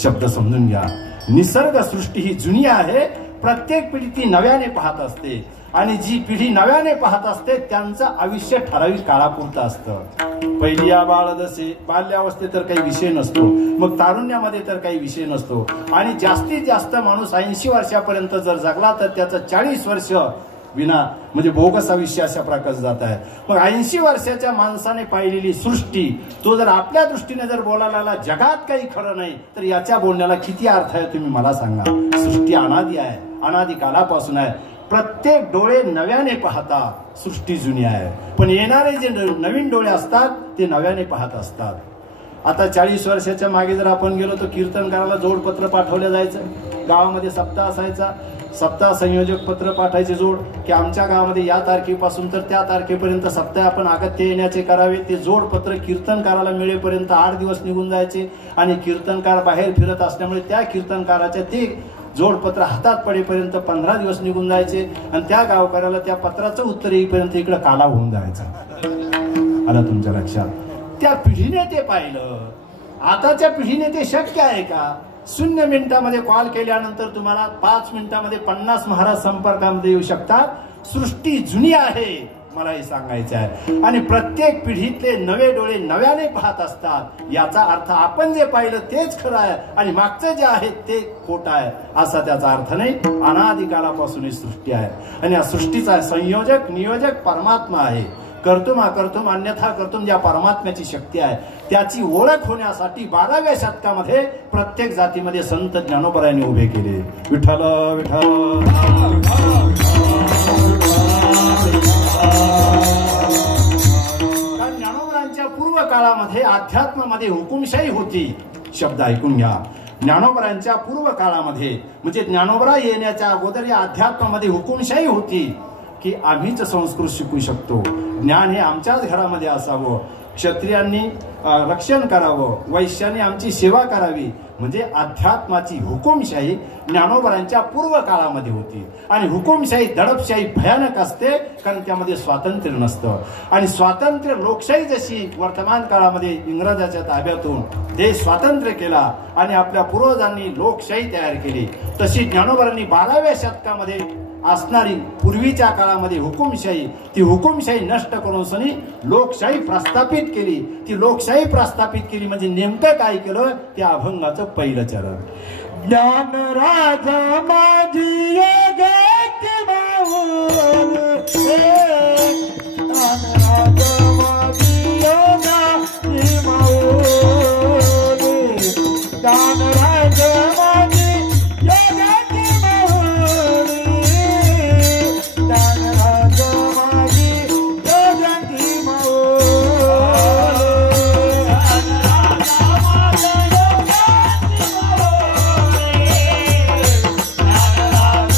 शब्द समजून घ्या. निसर्ग सृष्टी ही जुनी आहे. प्रत्येक पिढी ती नव्याने पाहत असते. आणि जी पिढी नव्याने पाहत असते त्यांचं आयुष्य ठराविक काळापुरतं असतं. पहिली या बाळदशे बाल्यावस्थेत तर काही विषय नसतो. मग तारुण्यामध्ये तर काही विषय नसतो. आणि जास्तीत जास्त माणूस 80 वर्षापर्यंत जर जगला तर त्याचं 40 वर्ष विना म्हणजे बोगस आयुष्य अशा प्रकारे जात आहे. मग 80 वर्षाच्या माणसाने पाहिलेली सृष्टी तो जर आपल्या दृष्टीने जर बोलायला लागला जगात काही खरं नाही तर याच्या बोलण्याला किती अर्थ आहे तुम्ही मला सांगा. सृष्टी अनादी आहे. अनादी कालापासून आहे. प्रत्येक डोळे नव्याने पाहतात. सृष्टी जुनी आहे. पण येणारे जे नवीन डोळे असतात ते नव्याने पाहत असतात. आता 40 वर्षाच्या मागे जर आपण गेलो तर कीर्तनकाराला जोडपत्र पाठवलं जायचं. गावामध्ये सप्ताह असायचा. सप्ताह संयोजक पत्र पाठायचे जोड की आमच्या गावामध्ये या तारखेपासून तर त्या तारखेपर्यंत सप्ताह आपण अगत्य येण्याचे करावे. ते जोडपत्र कीर्तनकाराला मिळेपर्यंत 8 दिवस निघून जायचे. आणि कीर्तनकार बाहेर फिरत असल्यामुळे त्या कीर्तनकाराच्या ते जोडपत्र हातात पडेपर्यंत 15 दिवस निघून जायचे. आणि त्या गावकऱ्याला त्या पत्राचं उत्तर येईपर्यंत इकडे काला होऊन जायचा. आलं तुमच्या लक्षात? त्या पिढीने ते पाहिलं. आताच्या पिढीने ते शक्य आहे का? 0 मिनिटामध्ये कॉल केल्यानंतर तुम्हाला 5 मिनिटामध्ये 50 महाराज संपर्कामध्ये येऊ शकतात. सृष्टी जुनी आहे मला हे सांगायचं आहे. आणि प्रत्येक पिढीतले नवे डोळे नव्याने पाहत असतात. याचा अर्थ आपण जे पाहिलं तेच खरं आहे आणि मागचं जे आहे ते खोटं आहे असा त्याचा अर्थ नाही. अनादिकालापासून ही सृष्टी आहे. आणि या सृष्टीचा संयोजक नियोजक परमात्मा आहे. कर्तुम अकर्तुम अन्यथा कर्तुम ज्या परमात्म्याची शक्ती आहे त्याची ओळख होण्यासाठी 12व्या शतकामध्ये प्रत्येक जातीमध्ये संत ज्ञानोबरायांनी उभे केले. विठ्ठल विठ्ठल. कारण ज्ञानोबरांच्या पूर्व काळामध्ये अध्यात्मामध्ये हुकुमशाही होती. शब्द ऐकून घ्या. ज्ञानोबरांच्या पूर्व काळामध्ये म्हणजे ज्ञानोबरा येण्याच्या अगोदर या अध्यात्मामध्ये हुकुमशाही होती की आम्हीच संस्कृत शिकू शकतो. ज्ञान हे आमच्याच घरामध्ये असावं. क्षत्रियांनी रक्षण करावं. वैश्यांनी आमची सेवा करावी. म्हणजे अध्यात्माची हुकुमशाही ज्ञानोबरांच्या पूर्व काळामध्ये होती. आणि हुकुमशाही दडपशाही भयानक असते कारण त्यामध्ये स्वातंत्र्य नसतं. आणि स्वातंत्र्य लोकशाही जशी वर्तमान काळामध्ये इंग्रजाच्या ताब्यातून देश स्वातंत्र्य केला आणि आपल्या पूर्वजांनी लोकशाही तयार केली तशी ज्ञानोबरांनी 12व्या शतकामध्ये असणारी पूर्वीच्या काळामध्ये हुकुमशाही ती हुकुमशाही नष्ट करून सनी लोकशाही प्रस्थापित केली. ती लोकशाही प्रस्थापित केली म्हणजे नेमकं काय केलं? त्या अभंगाचं पहिलं चरण. ज्ञानराज माझी योगाची माऊल, ज्ञानराज माझी योगाची माऊल, ज्ञानराज माझी योगाची माऊल, ज्ञानराज माझी योगाची माऊल, ज्ञानराज माझी योगाची माऊल, ज्ञानराज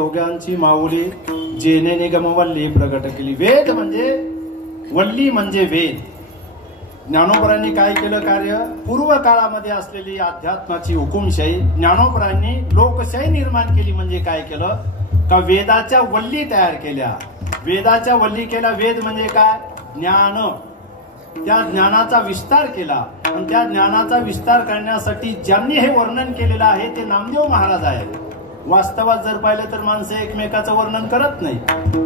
योगांची माऊली जेने निगम वल्ली प्रगट केली. वेद म्हणजे वल्ली म्हणजे वेद. ज्ञानोबरांनी काय केलं कार्य? पूर्व काळामध्ये असलेली अध्यात्माची हुकुमशाही ज्ञानोबरांनी लोकशाही निर्माण केली. म्हणजे काय केलं का वेदाच्या वल्ली तयार केल्या. वेदाच्या वल्ली केल्या. वेद म्हणजे काय? ज्ञान. त्या ज्ञानाचा विस्तार केला आणि त्या ज्ञानाचा विस्तार करण्यासाठी ज्यांनी हे वर्णन केलेलं आहे ते नामदेव महाराज आहेत. वास्तवात जर पाहिलं तर माणसं एकमेकाचं वर्णन करत नाही.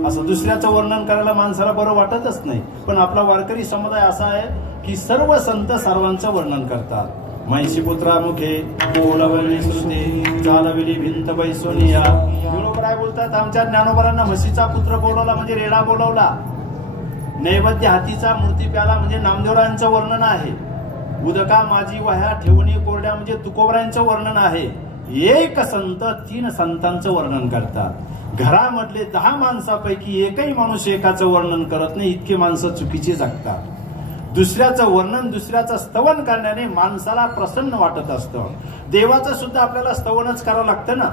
असं दुसऱ्याचं वर्णन करायला माणसाला बरं वाटतच नाही. पण आपला वारकरी समुदाय असा आहे की सर्व संत सर्वांचं वर्णन करतात. महिषीपुत्रा मुखे बोलवली श्रुती चालविली भिंत बैसोनिया. काय बोलतात? आमच्या ज्ञानोबरांना म्हशीचा पुत्र बोलवला म्हणजे रेडा बोलवला. नैवेद्य हातीचा मूर्ती प्याला म्हणजे नामदेवरायांचं वर्णन आहे. उदका माझी वह्या ठेवणी कोरड्या म्हणजे तुकोबरायांचं वर्णन आहे. एक संत 3 संतांचं वर्णन करतात. घरामधले 10 माणसापैकी एकही माणूस एकाचं वर्णन करत नाही. इतके माणसं चुकीचे जगतात. दुसऱ्याचं वर्णन दुसऱ्याचं स्तवन करण्याने माणसाला प्रसन्न वाटत असतं. देवाचं सुद्धा आपल्याला स्तवनच करावं लागतं ना.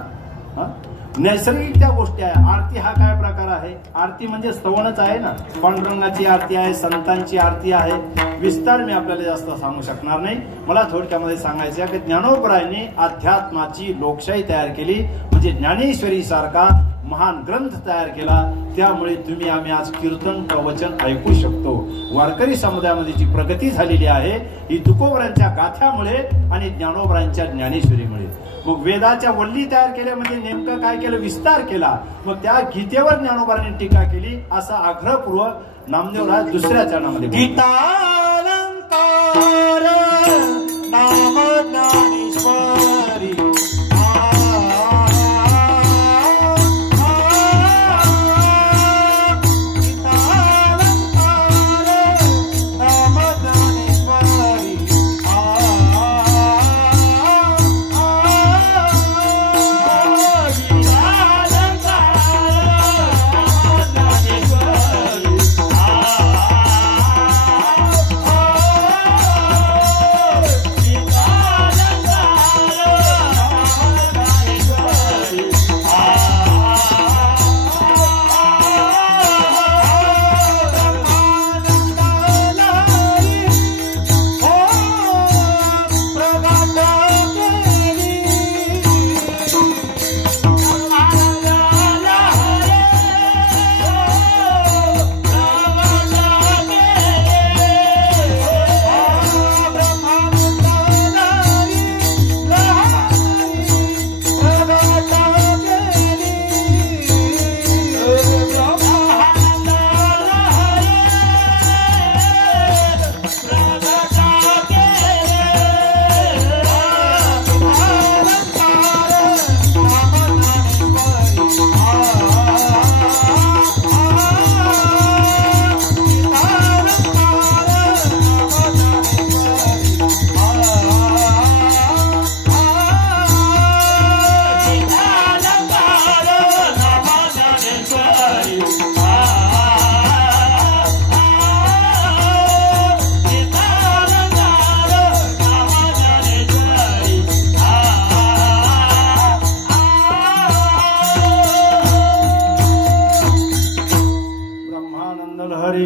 नैसर्गिक त्या गोष्टी आहे. आरती हा काय प्रकार आहे? आरती म्हणजे स्तवनच आहे ना. पांडुरंगाची आरती आहे, संतांची आरती आहे. विस्तार मी आपल्याला जास्त सांगू शकणार नाही. मला थोडक्यामध्ये सांगायचं आहे की ज्ञानोबरायांनी अध्यात्माची लोकशाही तयार केली. म्हणजे ज्ञानेश्वरी सारखा महान ग्रंथ तयार केला. त्यामुळे तुम्ही आम्ही आज कीर्तन प्रवचन ऐकू शकतो. वारकरी समुदायामध्ये जी प्रगती झालेली आहे ही तुकोबरांच्या गाथ्यामुळे आणि ज्ञानोबरांच्या ज्ञानेश्वरीमुळे. मग वेदाच्या वल्ली तयार केल्या म्हणजे नेमकं काय केलं? विस्तार केला. मग त्या गीतेवर ज्ञानोबरांनी टीका केली. असा आग्रहपूर्वक नामदेवराज दुसऱ्या चरणामध्ये गीतालंकार नाम ज्ञानेश्वरी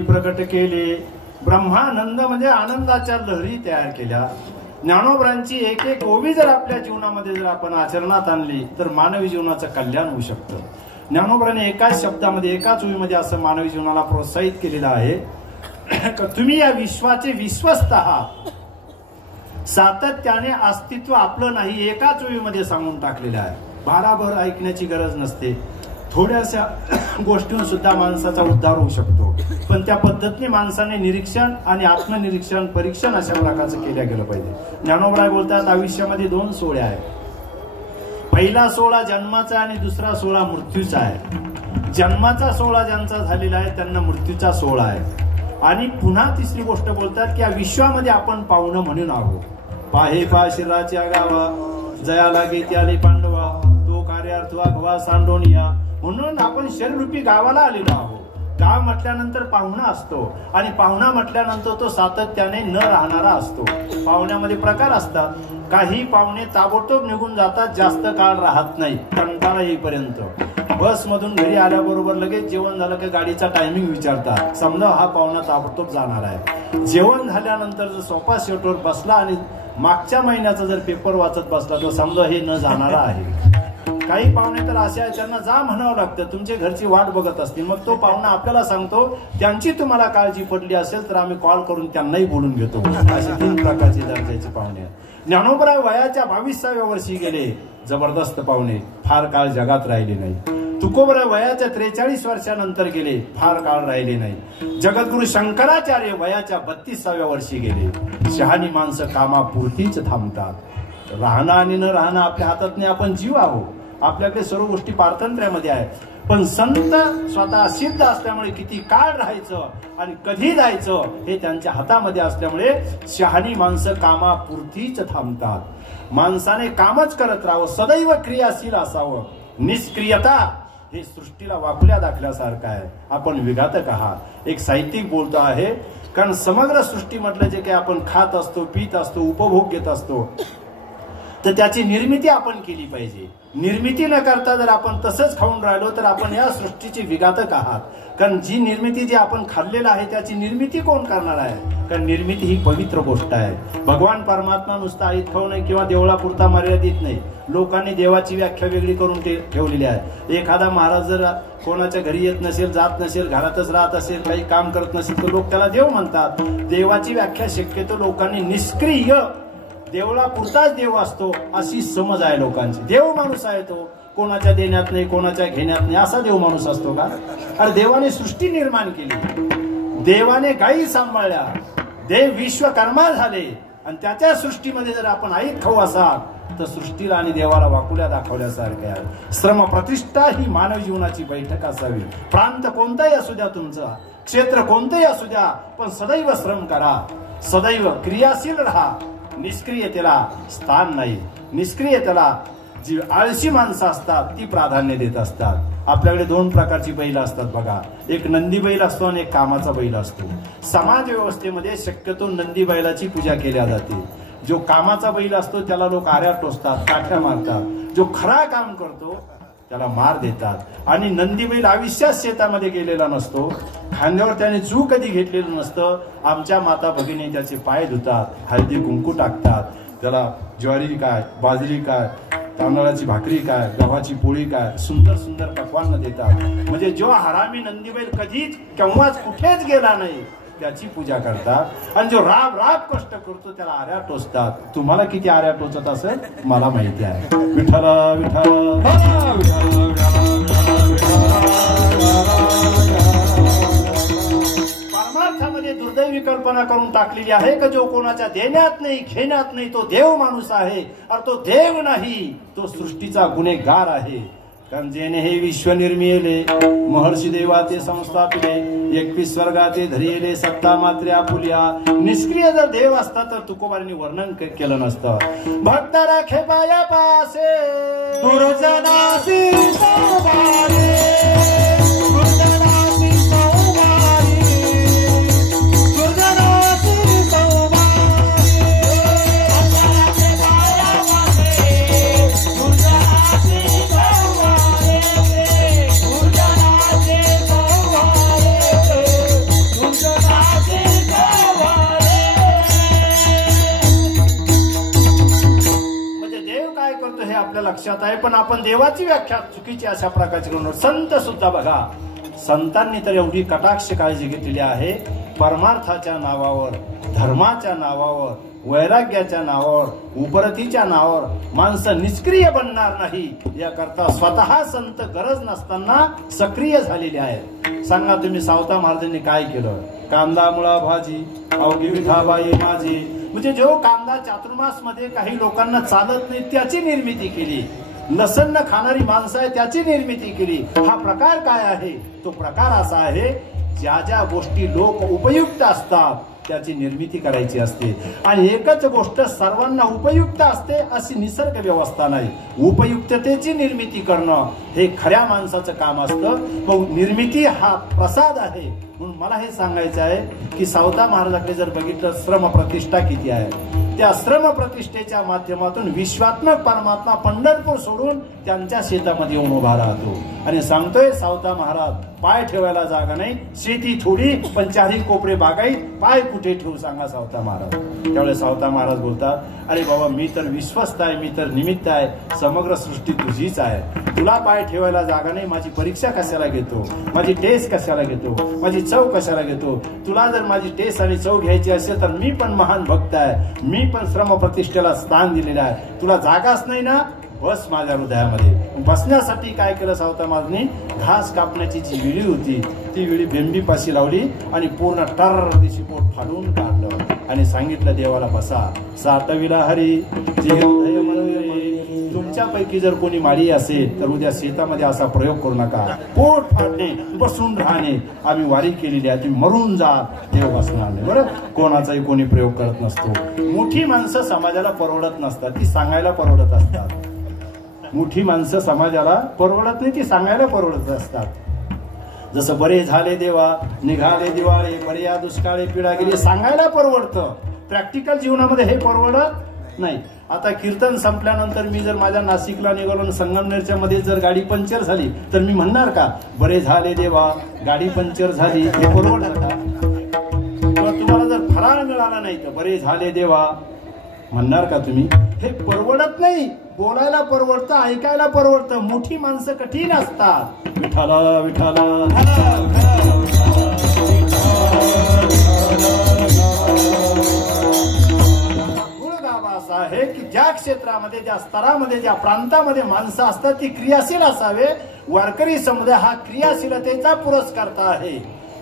प्रकट केले. ब्रह्मानंद म्हणजे आनंदाच्या लहरी तयार केल्या. ज्ञानोबरांची एक एक ओवी जर आपल्या जीवनामध्ये जर आपण आचरणात आणली तर मानवी जीवनाचं कल्याण होऊ शकतं. ज्ञानोबरांनी एकाच शब्दामध्ये एकाच ओवीमध्ये असं मानवी जीवनाला प्रोत्साहित केलेलं आहे की तुम्ही या विश्वाचे विश्वस्त आहात. सातत्याने अस्तित्व आपलं नाही एकाच ओवीमध्ये सांगून टाकलेलं आहे. भाराभर ऐकण्याची गरज नसते. थोड्याशा गोष्टींवर सुद्धा माणसाचा उद्धार होऊ शकतो. पण त्या पद्धतीने माणसाने निरीक्षण आणि आत्मनिरीक्षण परीक्षण अशा प्रकारचं केलं गेलं पाहिजे. ज्ञानोबराय बोलतात आयुष्यामध्ये 2 सोहळे आहेत. पहिला सोहळा जन्माचा आणि दुसरा सोहळा मृत्यूचा आहे. जन्माचा सोहळा ज्यांचा झालेला आहे त्यांना मृत्यूचा सोहळा आहे. आणि पुन्हा तिसरी गोष्ट बोलतात की या विश्वामध्ये आपण पाहुणं म्हणून आहोत. पाहे पा शिराच्या गावा जया लागे त्याले पांडवा तो कार्यार्थ वाघवा सांडोनिया. म्हणून आपण शरीररूपी गावाला आलेलो आहोत. गाव म्हटल्यानंतर पाहुणा असतो आणि पाहुणा म्हटल्यानंतर तो सातत्याने न राहणारा असतो. पाहुण्यामध्ये प्रकार असतात. काही पाहुणे ताबडतोब निघून जातात, जास्त काळ राहत नाही कंटाळा येईपर्यंत. बस मधून घरी आल्याबरोबर लगेच जेवण झालं की गाडीचा टायमिंग विचारतात. समजा हा पाहुणा ताबडतोब जाणार आहे. जेवण झाल्यानंतर जर सोफा सेटवर बसला आणि मागच्या महिन्याचा जर पेपर वाचत बसला तर समजा हे न जाणारा आहे. काही पाहुणे तर असे आहेत त्यांना जा म्हणावं लागतं, तुमच्या घरची वाट बघत असतील. मग तो पाहुणा आपल्याला सांगतो त्यांची तुम्हाला काळजी पडली असेल तर आम्ही कॉल करून त्यांनाही बोलून घेतो. असे 3 प्रकारचे दर्जाचे पाहुणे. ज्ञानोबराय वयाच्या 22व्या वर्षी गेले. जबरदस्त पाहुणे, फार काळ जगात राहिले नाही. तुकोबराय वयाच्या 43 वर्षानंतर गेले, फार काळ राहिले नाही. जगद्गुरु शंकराचार्य वयाच्या 32व्या वर्षी गेले. शहाणी माणसं कामापुरतीच थांबतात. राहणं आणि न राहणं आपल्या हातात नाही. आपण जीव आहोत, आपल्याकडे सर्व गोष्टी पारतंत्र्यामध्ये आहेत. पण संत स्वतः सिद्ध असल्यामुळे किती काळ राहायचं आणि कधी जायचं हे त्यांच्या हातामध्ये असल्यामुळे शहाणी माणसं कामापुरतीच थांबतात. माणसाने कामच करत राहावं, सदैव क्रियाशील असावं. निष्क्रियता हे सृष्टीला वाकुल्या दाखल्यासारखं आहे. आपण विघातक आहात. एक साहित्यिक बोलतो आहे, कारण समग्र सृष्टी म्हटलं जे काही आपण खात असतो, पीत असतो, उपभोग घेत असतो तर त्याची निर्मिती आपण केली पाहिजे. निर्मिती न करता जर आपण तसंच खाऊन राहिलो तर आपण या सृष्टीचे विघातक आहात. कारण जी निर्मिती जी आपण खाल्लेलं आहे त्याची निर्मिती कोण करणार आहे? कारण निर्मिती ही पवित्र गोष्ट आहे. भगवान परमात्मा नुसता आईत खाऊ नये किंवा देवळापुरता मर्यादित नाही. लोकांनी देवाची व्याख्या वेगळी करून ठेवलेली आहे. एखादा महाराज जर कोणाच्या घरी येत नसेल, जात नसेल, घरातच राहत असेल, काही काम करत नसेल तर लोक त्याला देव म्हणतात. देवाची व्याख्या शक्यतो लोकांनी निष्क्रिय, देवळापुरताच देव असतो अशी समज आहे लोकांची. देव माणूस आहे तो, कोणाच्या देण्यात नाही, कोणाच्या घेण्यात नाही असा देव माणूस असतो का? अरे देवाने सृष्टी निर्माण केली, देवाने गायी सांभाळल्या, देव विश्वकर्मा झाले आणि त्याच्या सृष्टीमध्ये जर आपण ऐक खाऊ असाल तर सृष्टीला आणि देवाला वाकुल्या दाखवल्यासारखे आहे. श्रम प्रतिष्ठा ही मानव जीवनाची बैठक असावी. प्रांत कोणताही असू द्या तुमचा, क्षेत्र कोणतंही असू द्या, पण सदैव श्रम करा, सदैव क्रियाशील राहा. निष्क्रियतेला स्थान नाही. निष्क्रियतेला जी आळशी माणसं असतात ती प्राधान्य देत असतात. आपल्याकडे 2 प्रकारची बैल असतात बघा, एक नंदी बैल असतो आणि एक कामाचा बैल असतो. समाज व्यवस्थेमध्ये शक्यतो नंदी बैलाची पूजा केल्या जाते. जो कामाचा बैल असतो त्याला लोक आऱ्या टोचतात, काठ्या मारतात. जो खरा काम करतो त्याला मार देतात. आणि नंदी बैल आयुष्यात शेतामध्ये गेलेला नसतो, खांद्यावर त्याने जू कधी घेतलेलं नसतं. आमच्या माता भगिनी त्याचे पाय धुतात, हळदी कुंकू टाकतात, त्याला ज्वारी काय, बाजरी काय, तांदळाची भाकरी काय, गव्हाची पोळी काय, सुंदर सुंदर पक्वान्न देतात. म्हणजे जो हरामी नंदी बैल कधीच केव्हाच कुठेच गेला नाही त्याची पूजा करतात. आणि जो राब राब कष्ट करतो त्याला आऱ्या टोचतात. तुम्हाला किती आऱ्या टोचत असेल मला माहिती आहे. विठ्ठल विठ्ठल परमार्थामध्ये दुर्दैवी कल्पना करून टाकलेली आहे का जो कोणाच्या देण्यात नाही, घेण्यात नाही तो देव माणूस आहे. अरे तो देव नाही, तो सृष्टीचा गुन्हेगार आहे. कारण जेने हे विश्व निर्मिले, महर्षी देवा ते संस्थापिले, 21 स्वर्गाते धरिले, सत्ता मात्रे आपुल्या. निष्क्रिय जर देव असता तर तुकोबांनी वर्णन केलं नसतं. भक्त राखे पाया पासे, दुर्जनासी सौभाग्य, दुर्जनासी सौभाग्य, दुर्जनासी सौभाग्य. आपल्या लक्षात आहे. पण आपण देवाची व्याख्या चुकीची अशा प्रकारची करून संत सुद्धा बघा, संतांनी तर एवढी कटाक्ष काळजी घेतलेली आहे. परमार्थाच्या नावावर, धर्माच्या नावावर, वैराग्याच्या नावावर, उपरतीच्या नावावर माणसं निष्क्रिय बनणार नाही याकरता स्वतः संत गरज नसताना सक्रिय झालेले आहेत. सांगा तुम्ही सावता महाराजांनी काय केलं? कांदा मुळा भाजी अवघी विठाबाई माझी. म्हणजे जो कांदा चातुर्मास मध्ये काही लोकांना चालत नाही त्याची निर्मिती केली. लसण न खाणारी माणसं आहे त्याची निर्मिती केली. हा प्रकार काय आहे? तो प्रकार असा आहे, ज्या ज्या गोष्टी लोक उपयुक्त असतात त्याची निर्मिती करायची असते. आणि एकच गोष्ट सर्वांना उपयुक्त असते अशी निसर्ग व्यवस्था नाही. उपयुक्ततेची निर्मिती करणं हे खऱ्या माणसाचं काम असतं. मग निर्मिती हा प्रसाद आहे. म्हणून मला हे सांगायचं आहे की सावता महाराजांकडे जर बघितलं श्रम प्रतिष्ठा किती आहे. त्या श्रम प्रतिष्ठेच्या माध्यमातून विश्वात्मक परमात्मा पंढरपूर सोडून त्यांच्या शेतामध्ये येऊन उभा राहतो आणि सांगतोय सावता महाराज, पाय ठेवायला जागा नाही, शेती थोडी पण चारही कोपरे बागाई, पाय कुठे ठेवू सांगा सावता महाराज. त्यावेळेस सावता महाराज बोलतात, अरे बाबा मी तर विश्वस्त आहे, मी तर निमित्त आहे, समग्र सृष्टी तुझीच आहे, तुला पाय ठेवायला जागा नाही, माझी परीक्षा कशाला घेतो, माझी टेस्ट कशाला घेतो, माझी चव कशाला घेतो. तुला जर माझी टेस्ट आणि चव घ्यायची असेल तर मी पण महान भक्त आहे, मी पण श्रम प्रतिष्ठेला स्थान दिलेलं आहे, तुला जागाच नाही ना, बस माझ्या हृदयामध्ये. बसण्यासाठी काय केलं सावता महाराजांनी, घास कापण्याची जी विळी होती ती विळी बेंबीपाशी लावली आणि पूर्ण टर दिशी पोट फाडून काढलं आणि सांगितलं देवाला बसा. साठविला हरी जे हृदय मनोरमे. तुमच्यापैकी जर कोणी माळी असेल तर उद्या शेतामध्ये असा प्रयोग करू नका, पोट फाडणे, बसून राहणे. आम्ही वारी केलेली आहे, तुम्ही मरून जा, देव बसणार नाही. बरं, कोणाचाही कोणी प्रयोग करत नसतो. मोठी माणसं समाजाला परवडत नसतात, ती सांगायला परवडत असतात. मोठी माणसं समाजाला परवडत नाही, ती सांगायला परवडत असतात. जसं बरे झाले देवा, निघाले दिवाळे, बरे या दुष्काळे पिढा गेली, सांगायला परवडतं. प्रॅक्टिकल जीवनामध्ये हे परवडत नाही. आता कीर्तन संपल्यानंतर मी जर माझ्या नाशिकला निघालो, संगमनेरच्या मध्ये जर गाडी पंक्चर झाली तर मी म्हणणार का, बरे झाले देवा, गाडी पंक्चर झाली, हे परवडत का? किंवा तुम्हाला जर फराळ मिळाला नाही तर बरे झाले देवा म्हणणार का तुम्ही? हे परवडत नाही. बोलायला परवडतं, ऐकायला परवडतं. मोठी माणसं कठीण असतात. विठाला विठाला गुणगावा असा आहे की ज्या क्षेत्रामध्ये, ज्या स्तरामध्ये, ज्या प्रांतामध्ये माणसं असतात ती क्रियाशील असावे. वारकरी समुदाय हा क्रियाशीलतेचा पुरस्कर्ता आहे,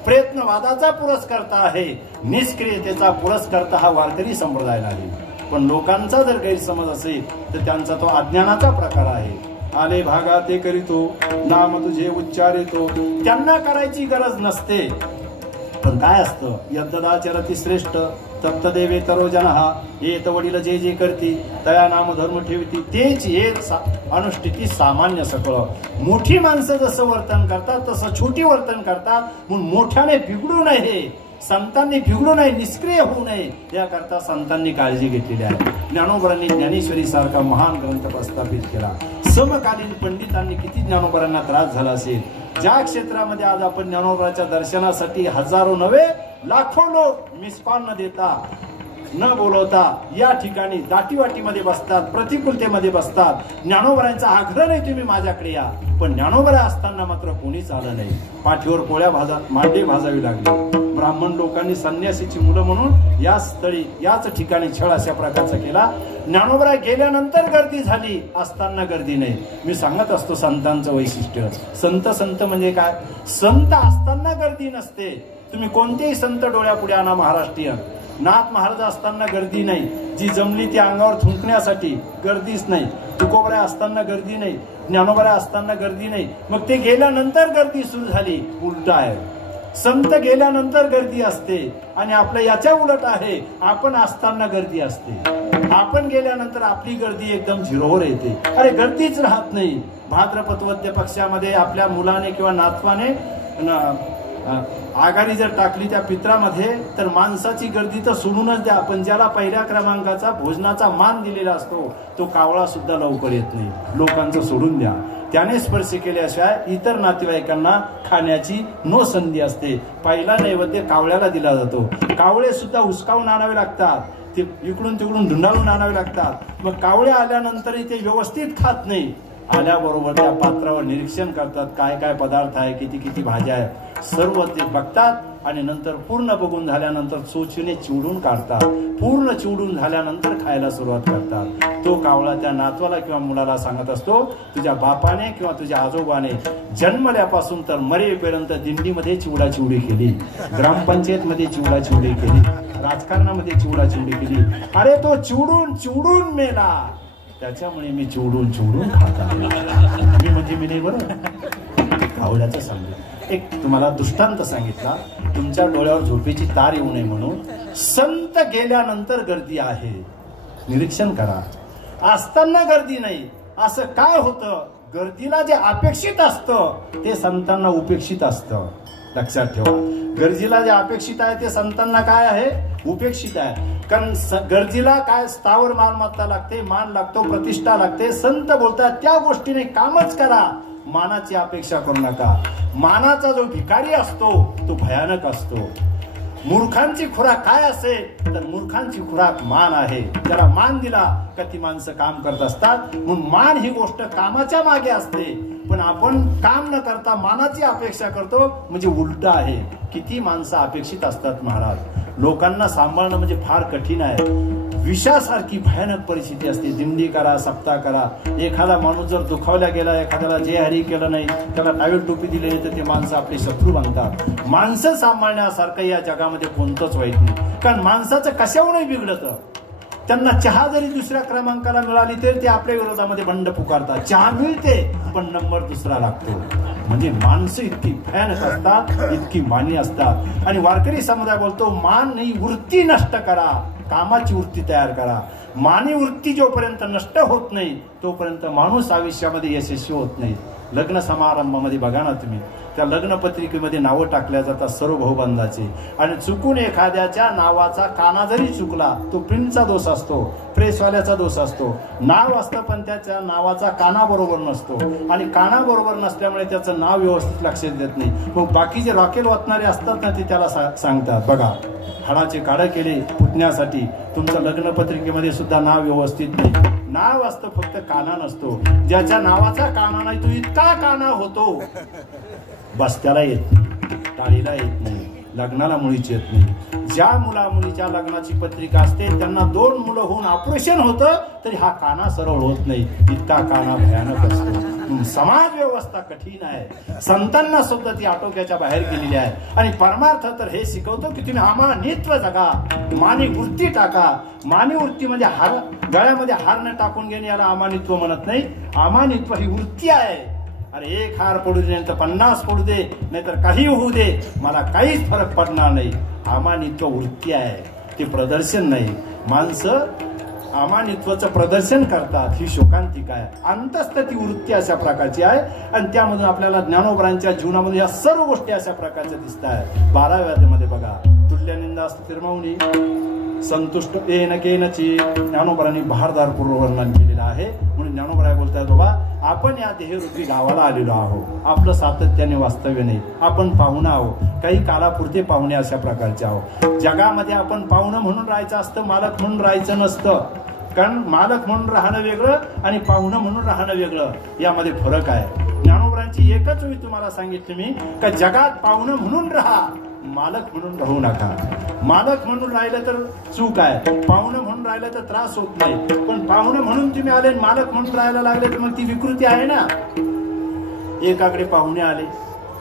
प्रयत्नवादाचा पुरस्कर्ता आहे, निष्क्रियतेचा पुरस्कर्ता हा वारकरी संप्रदायाला आहे. पण लोकांचा जर गैरसमज असेल तर त्यांचा तो अज्ञानाचा प्रकार आहे. आले भागा ते करीतो, नाम तुझे उच्चारितो, त्यांना करायची गरज नसते. पण काय असतं, यद्ददाचरती श्रेष्ठ तप्त देवे तरो जनहा. येत वडील जे जे करती तया नाम धर्म ठेवती, तेच येत अनुष्ठिती सामान्य सकळ. मोठी माणसं जसं वर्तन करतात तसं छोटी वर्तन करतात. म्हणून मोठ्याने बिघडू नये, संतांनी बिघडू नये, निष्क्रिय होऊ नये, याकरता संतांनी काळजी घेतलेली आहे. ज्ञानोबरांनी ज्ञानेश्वरी सारखा महान ग्रंथ प्रस्थापित केला. समकालीन पंडितांनी किती ज्ञानोबरांना त्रास झाला असेल. ज्या क्षेत्रामध्ये आज आपण ज्ञानोबराच्या दर्शनासाठी हजारो नव्हे लाखो लोक मिस कॉल न देता, न बोलवता या ठिकाणी दाटीवाटीमध्ये बसतात, प्रतिकूलतेमध्ये बसतात. ज्ञानोबरांचा आग्रह नाही तुम्ही माझ्याकडे या, पण ज्ञानोबरा असताना मात्र कोणीच आलं नाही. पाठीवर पोळ्या मांडे भाजावी लागली. ब्राह्मण लोकांनी संन्यासीची मुलं म्हणून या स्थळी, याच ठिकाणी छळ अशा प्रकारचा केला. ज्ञानोबरा गेल्यानंतर गर्दी झाली, असताना गर्दी नाही. मी सांगत असतो संतांचं वैशिष्ट्य. संत म्हणजे काय, संत असताना गर्दी नसते. तुम्ही कोणतेही संत डोळ्यापुढे आणा महाराष्ट्रीयन, नाथ महाराज असताना गर्दी नाही. जी जमली ती अंगावर थुंकण्यासाठी गर्दीच नाही. तुकोबरा असताना गर्दी नाही, ज्ञानोबरा असताना गर्दी नाही. मग ते गेल्यानंतर गर्दी सुरू झाली. उलट आहे, संत गेल्यानंतर गर्दी असते आणि आपलं याच्या उलट आहे, आपण असताना गर्दी असते. आपण गेल्यानंतर आपली गर्दी एकदम झिरोवर येते. अरे गर्दीच राहत नाही. भाद्रपद वद्य पक्षामध्ये आपल्या मुलाने किंवा नातवाने आघाडी जर टाकली त्या पित्रामध्ये तर माणसाची गर्दी तर सोडूनच द्या, पण ज्याला पहिल्या क्रमांकाचा भोजनाचा मान दिलेला असतो तो कावळा सुद्धा लवकर येत नाही. लोकांचं सोडून द्या. त्याने स्पर्श केल्याशिवाय इतर नातेवाईकांना खाण्याची नो संधी असते. पहिला नैवेद्य कावळ्याला दिला जातो. कावळे सुद्धा हुसकावून आणावे लागतात, ते इकडून तिकडून धुंडाळून आणावे लागतात. मग कावळे आल्यानंतरही ते व्यवस्थित खात नाही. आल्याबरोबर त्या पात्रावर निरीक्षण करतात, काय काय पदार्थ आहे, किती किती भाज्या आहे, सर्व ते बघतात आणि नंतर पूर्ण बघून झाल्यानंतर चोचीने चिवडून काढतात. पूर्ण चिवडून झाल्यानंतर खायला सुरुवात करतात. तो कावळा त्या नातवाला किंवा मुलाला सांगत असतो, तुझ्या बापाने किंवा तुझ्या आजोबाने जन्मल्यापासून तर मरेपर्यंत दिंडीमध्ये चिवडाचिवडी केली, ग्रामपंचायतमध्ये चिवडाचिवडी केली, राजकारणामध्ये चिवडाचिवडी केली. अरे तो चिवडून चिवडून मेला, त्याच्यामुळे मी चिवडून चिवडून खाता. मी म्हणजे मी नाही बरं, कावळ्याचं सांगितलं. एक तुम्हाला दृष्टांत सांगितला, तुमच्या डोळ्यावर झोपेची तार येऊ नये म्हणून. संत गेल्यानंतर गर्दी आहे, निरीक्षण करा. असताना गर्दी नाही. असं काय होतं, गर्दीला जे अपेक्षित असतं ते संतांना उपेक्षित असतं. लक्षात ठेवा, गर्दीला जे अपेक्षित आहे ते संतांना काय आहे, उपेक्षित आहे. कारण गरजेला काय स्थावर मालमत्ता लागते, मान लागतो, प्रतिष्ठा लागते. संत बोलतात त्या गोष्टीने कामच करा, मानाची अपेक्षा करू नका. मानाचा जो भिकारी असतो तो भयानक असतो. मूर्खांची खुराक काय असेल तर मूर्खांची खुराक मान आहे. त्याला मान दिला का ती माणसं काम करत असतात. म्हणून मान ही गोष्ट कामाच्या मागे असते. पण आपण काम न करता मानाची अपेक्षा करतो म्हणजे उलट आहे. किती माणसं अपेक्षित असतात महाराज. लोकांना सांभाळणं म्हणजे फार कठीण आहे. विषासारखी भयानक परिस्थिती असते. दिंडी करा, सप्ताह करा. एखादा माणूस जर दुखावला गेला, एखाद्याला जे हरी केलं नाही, त्याला टावेल टोपी दिली नाही तर ते माणसं आपले शत्रू बनतात. माणसं सांभाळण्यासारखं या जगामध्ये कोणतंच वाईट नाही. कारण माणसाचं कशावरही बिघडतं. त्यांना चहा जरी दुसऱ्या क्रमांकाला मिळाली तरी ते आपल्या विरोधामध्ये बंड पुकारतात. चहा मिळते पण नंबर दुसरा लागतो. म्हणजे माणसं इतकी भयानक असतात, इतकी मानी असतात. आणि वारकरी समुदाय बोलतो मान नाही, वृत्ती नष्ट करा, कामाची वृत्ती तयार करा. मानी वृत्ती जोपर्यंत नष्ट होत नाही तोपर्यंत माणूस आयुष्यामध्ये यशस्वी होत नाही. लग्न समारंभामध्ये बघा ना तुम्ही, त्या लग्न पत्रिकेमध्ये नावं टाकल्या जातात सर्व भाऊबंदाचे. आणि चुकून एखाद्याच्या नावाचा काना जरी चुकला तो प्रिंटचा दोष असतो, प्रेसवाल्याचा दोष असतो. नाव असतं पण त्याच्या नावाचा काना बरोबर नसतो. आणि काना बरोबर नसल्यामुळे त्याचं नाव व्यवस्थित लक्षात देत नाही. मग बाकीचे रॉकेल वाचणारे असतात ना ते त्याला सांगतात बघा हाडाचे काढं केले पुतण्यासाठी, तुमचं लग्न पत्रिकेमध्ये सुद्धा नाव व्यवस्थित नाही. नाव असतं फक्त काना नसतो. ज्याच्या नावाचा काना नाही तो इतका काना होतो बस त्याला येत नाही, टाळीला येत नाही, लग्नाला मुळीच येत नाही. ज्या मुला मुलीच्या लग्नाची पत्रिका असते त्यांना 2 मुलं होऊन ऑपरेशन होतं तरी हा काना सरळ होत नाही. इतका काना भयानक असतो. समाज व्यवस्था कठीण आहे. संतांना सुद्धा ती आटोक्याच्या बाहेर गेलेली आहे. आणि परमार्थ तर हे शिकवतो की तुम्ही अमानित्व जगा, मानी वृत्ती टाका. मानी वृत्ती म्हणजे हार, गळ्यामध्ये हार न टाकून घेणे याला अमानित्व म्हणत नाही. अमानित्व ही वृत्ती आहे. अरे 1 हार पडू दे नाही तर 50 पडू दे नाहीतर काही होऊ दे, मला काहीच फरक पडणार नाही. अमानित्व वृत्ती आहे, ते प्रदर्शन नाही. माणसं अमानित्वाचं प्रदर्शन करतात, ही शोकांतिका आहे. अंतस्थ ती वृत्ती अशा प्रकारची आहे. आणि त्यामधून आपल्याला ज्ञानोबरांच्या जीवनामध्ये या सर्व गोष्टी अशा प्रकारच्या दिसत आहेत. 12व्या मध्ये बघा, तुल्यनिंदा स्थिरमौनी संतुष्ट येन केनची ज्ञानोबरांनी भारदार पूर्व वर्णन केलेलं आहे. म्हणून ज्ञानोबराय बोलतात बाबा आपण या देहरूपी गावाला आलेलो आहोत. आपलं सातत्याने वास्तव्य नाही, आपण पाहुणा आहोत. काही कालापुरते पाहुणे अशा प्रकारचे आहोत. जगामध्ये आपण पाहुणं म्हणून राहायचं असतं, मालक म्हणून राहायचं नसतं. कारण मालक म्हणून राहणं वेगळं आणि पाहुणं म्हणून राहणं वेगळं, यामध्ये फरक आहे. ज्ञानोबरांची एकच वेळी तुम्हाला सांगितलं मी का जगात पाहुणं म्हणून राहा, मालक म्हणून राहू नका. मालक म्हणून राहिलं तर चूक आहे, पाहुणं म्हणून राहिलं तर त्रास होत नाही. पण पाहुणं म्हणून तुम्ही आले, मालक म्हणून राहायला लागले तर मग ती विकृती आहे ना. एकाकडे पाहुणे आले,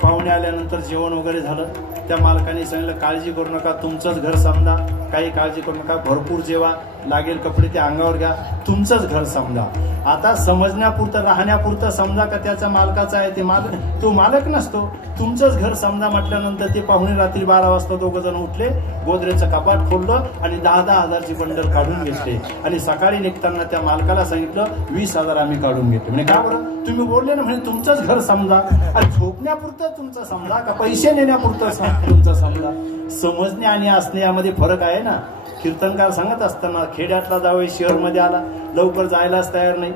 पाहुणे आल्यानंतर जेवण वगैरे झालं. त्या मालकाने सांगितलं काळजी करू नका, तुमचंच घर समजा, काही काळजी करू नका, भरपूर जेवा, लागेल कपडे ते अंगावर घ्या, तुमचंच घर समजा. आता समजण्यापुरतं राहण्यापुरतं समजा का त्याचा मालकाचा आहे, ते मालक, तो मालक नसतो. तुमचंच घर समजा म्हटल्यानंतर ते पाहुणे रात्री 12 वाजता 2 जण उठले, गोदरेजचं कपाट खोललं आणि 10-10 हजारची बंडल काढून घेतले. आणि सकाळी निघताना त्या मालकाला सांगितलं 20,000 आम्ही काढून घेतले. म्हणजे का बरं, तुम्ही बोलले ना, म्हणजे तुमचंच घर समजा. आणि झोपण्यापुरतं तुमचं समजा का पैसे नेण्यापुरतं तुमचं समजा. समजणे आणि असणे यामध्ये फरक आहे ना. कीर्तनकार सांगत असताना खेड्यातला जावई शहरमध्ये आला, लवकर जायलाच तयार नाही,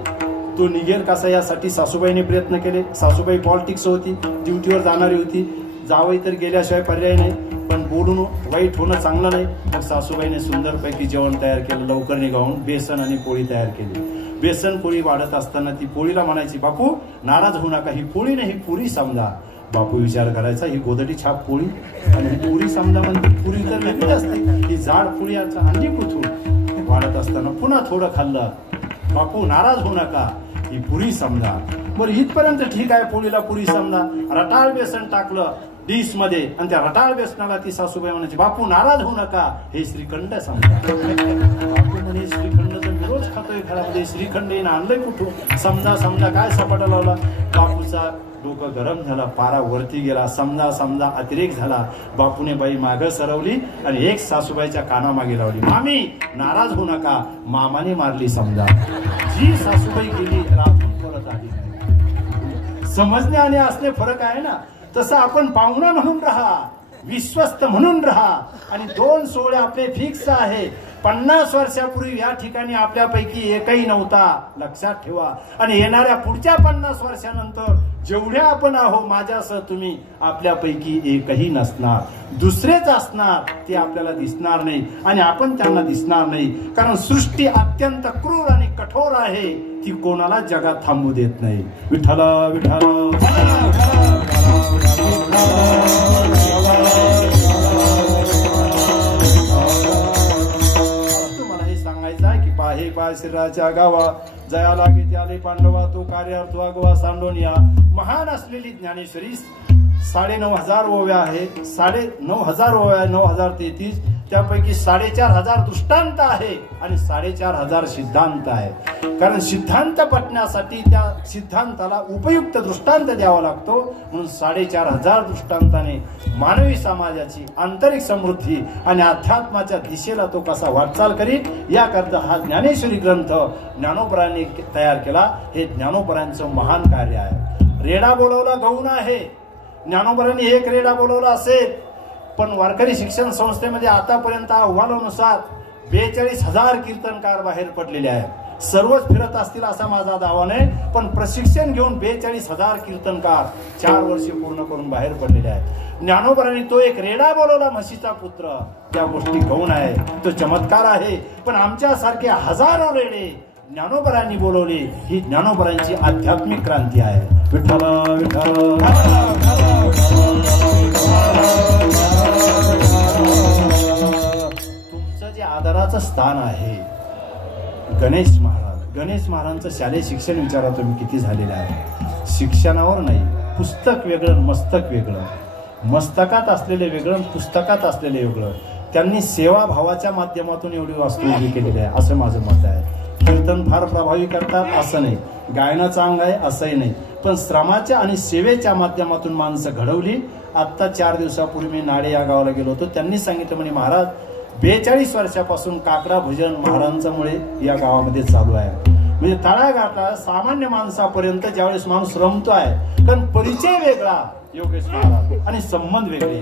तो निघेल कसा यासाठी सासूबाईने प्रयत्न केले. सासूबाई पॉलिटिक्स होती, ड्युटीवर जाणारी होती. जावई तर गेल्याशिवाय पर्याय नाही, पण बोलून वाईट होणं चांगलं नाही. मग सासूबाईने सुंदरपैकी जेवण तयार केलं, लवकर निघावून बेसन आणि पोळी तयार केली. बेसन पोळी वाढत असताना ती पोळीला म्हणायची बापू नाराज होऊ नका, ही पोळी नाही ही पुरी समजा. बापू विचार करायचा, ही गोदडी छाप पोळी आणि पुरी समजा म्हणजे पुरी तर वेगळी असते, ही जाड पोळी अंडी कुठून. वाढत असताना पुन्हा थोडं खाल्लं, बापू नाराज होऊ नका, ही पुरी समजा. बरं इथपर्यंत ठीक आहे, पोळीला पुरी समजा. रटाळ बेसन टाकलं डिश मध्ये आणि त्या रटाळ बेसनाला ती सासूबाई म्हणायची बापू नाराज होऊ नका, हे श्रीखंड समजा. बापू म्हणे श्रीखंड तर मी रोज खातोय घरामध्ये, श्रीखंड येणं आणलंय कुठून, समजा समजा काय सपाटा लावला. बापूचा डोकं गरम झाला, पारा वरती गेला, समजा समजा अतिरेक झाला. बापूने बाई मागं सरवली आणि एक सासूबाईच्या कानामागे लावली, मामी नाराज होऊ नका, मामाने मारली समजा. जी सासूबाई गेली राहून परत आली. समजणे आणि असणे फरक आहे ना. तसं आपण पाहुणा म्हणून राहा, विश्वस्त म्हणून राहा. आणि 2 सोहळे आपले फिक्स आहे. 50 वर्षापूर्वी या ठिकाणी आपल्यापैकी एकही नव्हता, लक्षात ठेवा. आणि येणाऱ्या पुढच्या 50 वर्षानंतर जेवढ्या आपण आहो माझ्यासह तुम्ही आपल्यापैकी एकही नसणार, दुसरेच असणार. ते आपल्याला दिसणार नाही आणि आपण त्यांना दिसणार नाही. कारण सृष्टी अत्यंत क्रूर आणि कठोर आहे. ती कोणाला जगात थांबू देत नाही. विठ्ठल विठ्ठल पाहे पाशिराच्या गावा जया लागे त्याले पांडवा तो कार्यार्थ वागवा सांडोनिया. महान असलेली ज्ञानेश्वरी 9,500 ओव्या आहे. 9,500 ओव्या 9,033. त्यापैकी 4,500 दृष्टांत आहे आणि 4,500 सिद्धांत आहे. कारण सिद्धांत पटण्यासाठी त्या सिद्धांताला उपयुक्त दृष्टांत द्यावा लागतो. म्हणून 4,500 दृष्टांताने मानवी समाजाची आंतरिक समृद्धी आणि अध्यात्माच्या दिशेला तो कसा वाटचाल करीत याकरता हा ज्ञानेश्वरी ग्रंथ ज्ञानोबरांनी तयार केला. हे ज्ञानोबरांचं महान कार्य आहे. रेडा बोलवला गौण आहे. ज्ञानोबरांनी एक रेडा बोलवला असेल, पण वारकरी शिक्षण संस्थेमध्ये आतापर्यंत अहवालानुसार 42,000 कीर्तनकार बाहेर पडलेले आहेत. सर्वच फिरत असतील असा माझा दावा नाही, पण प्रशिक्षण घेऊन 42,000 कीर्तनकार 4 वर्षे पूर्ण करून बाहेर पडलेले आहेत. ज्ञानोबरांनी तो एक रेडा बोलवला, म्हशीचा पुत्र. त्या गोष्टी गौण आहे, तो चमत्कार आहे. पण आमच्यासारखे हजारो रेडे ज्ञानोबरांनी बोलवले. ही ज्ञानोबरांची आध्यात्मिक क्रांती आहे. विठ्ठल विठ्ठल तुमचं जे आदराचं स्थान आहे गणेश महाराजांचं शालेय शिक्षण विचारा तुम्ही किती झालेलं आहे. शिक्षणावर नाही, पुस्तक वेगळं मस्तक वेगळं. मस्तकात असलेले वेगळं, पुस्तकात असलेले वेगळं. त्यांनी सेवाभावाच्या माध्यमातून एवढी वास्तू उभी केलेली आहे असं माझं मत आहे. कीर्तन फार प्रभावी करतात असं नाही, गायनाचं अंग आहे असंही नाही, पण श्रमाच्या आणि सेवेच्या माध्यमातून माणसं घडवली. आत्ता 4 दिवसापूर्वी मी नाडे या गावाला गेलो होतो. त्यांनी सांगितलं म्हणे महाराज 42 वर्षापासून काकडा भजन महाराजांच्यामुळे या गावामध्ये चालू आहे. म्हणजे तळागाळा सामान्य माणसापर्यंत ज्यावेळेस माणूस रमतो आहे, कारण परिचय वेगळा योगेश महाराज आणि संबंध वेगळे.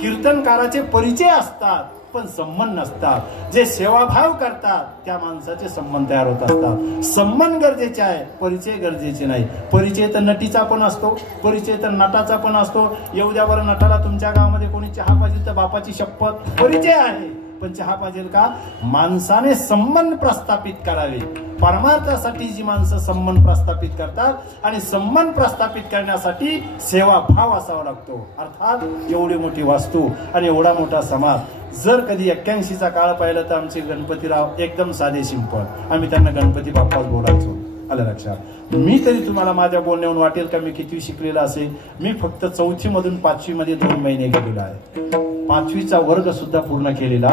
कीर्तनकाराचे परिचय असतात पण संबंध नसतात. जे सेवाभाव करतात त्या माणसाचे संबंध तयार होत असतात. संबंध गरजेचे आहे, परिचय गरजेचे नाही. परिचय तर नटीचा पण असतो, परिचय तर नटाचा पण असतो. येऊ द्या बरं नटाला तुमच्या गावामध्ये कोणी चहा पाहिजे तर बापाची शपथ, परिचय आहे. पण चहा पाहिजे का? माणसाने संबंध प्रस्थापित करावे. परमार्थासाठी जी माणसं संबंध प्रस्थापित करतात आणि संबंध प्रस्थापित करण्यासाठी सेवाभाव असावा लागतो. अर्थात एवढी मोठी वास्तू आणि एवढा मोठा समाज. जर कधी 81चा काळ पाहिलं तर आमचे गणपतीराव एकदम साधे सिंपल. आम्ही त्यांना गणपती बाप्पाच बोलायचो. आलं लक्षात? मी तरी तुम्हाला माझ्या बोलण्यावरून वाटेल का मी किती शिकलेला असेल. मी फक्त 4थी मधून 5वी मध्ये 2 महिने गेलेला आहे. 5वीचा वर्ग सुद्धा पूर्ण केलेला.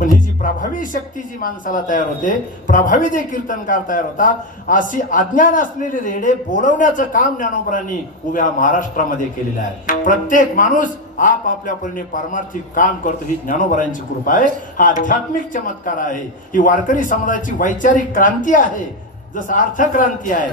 पण ही जी प्रभावी शक्ती जी माणसाला तयार होते, प्रभावी जे कीर्तनकार तयार होतात, अशी अज्ञान असलेले रेडे बोलवण्याचं काम ज्ञानोबरांनी उभ्या महाराष्ट्रामध्ये केलेलं आहे. प्रत्येक माणूस आपापल्या परीने पारमार्थिक काम करतो. ही ज्ञानोबरांची कृपा आहे. हा आध्यात्मिक चमत्कार आहे. ही वारकरी समाजाची वैचारिक क्रांती आहे. जसं अर्थक्रांती आहे,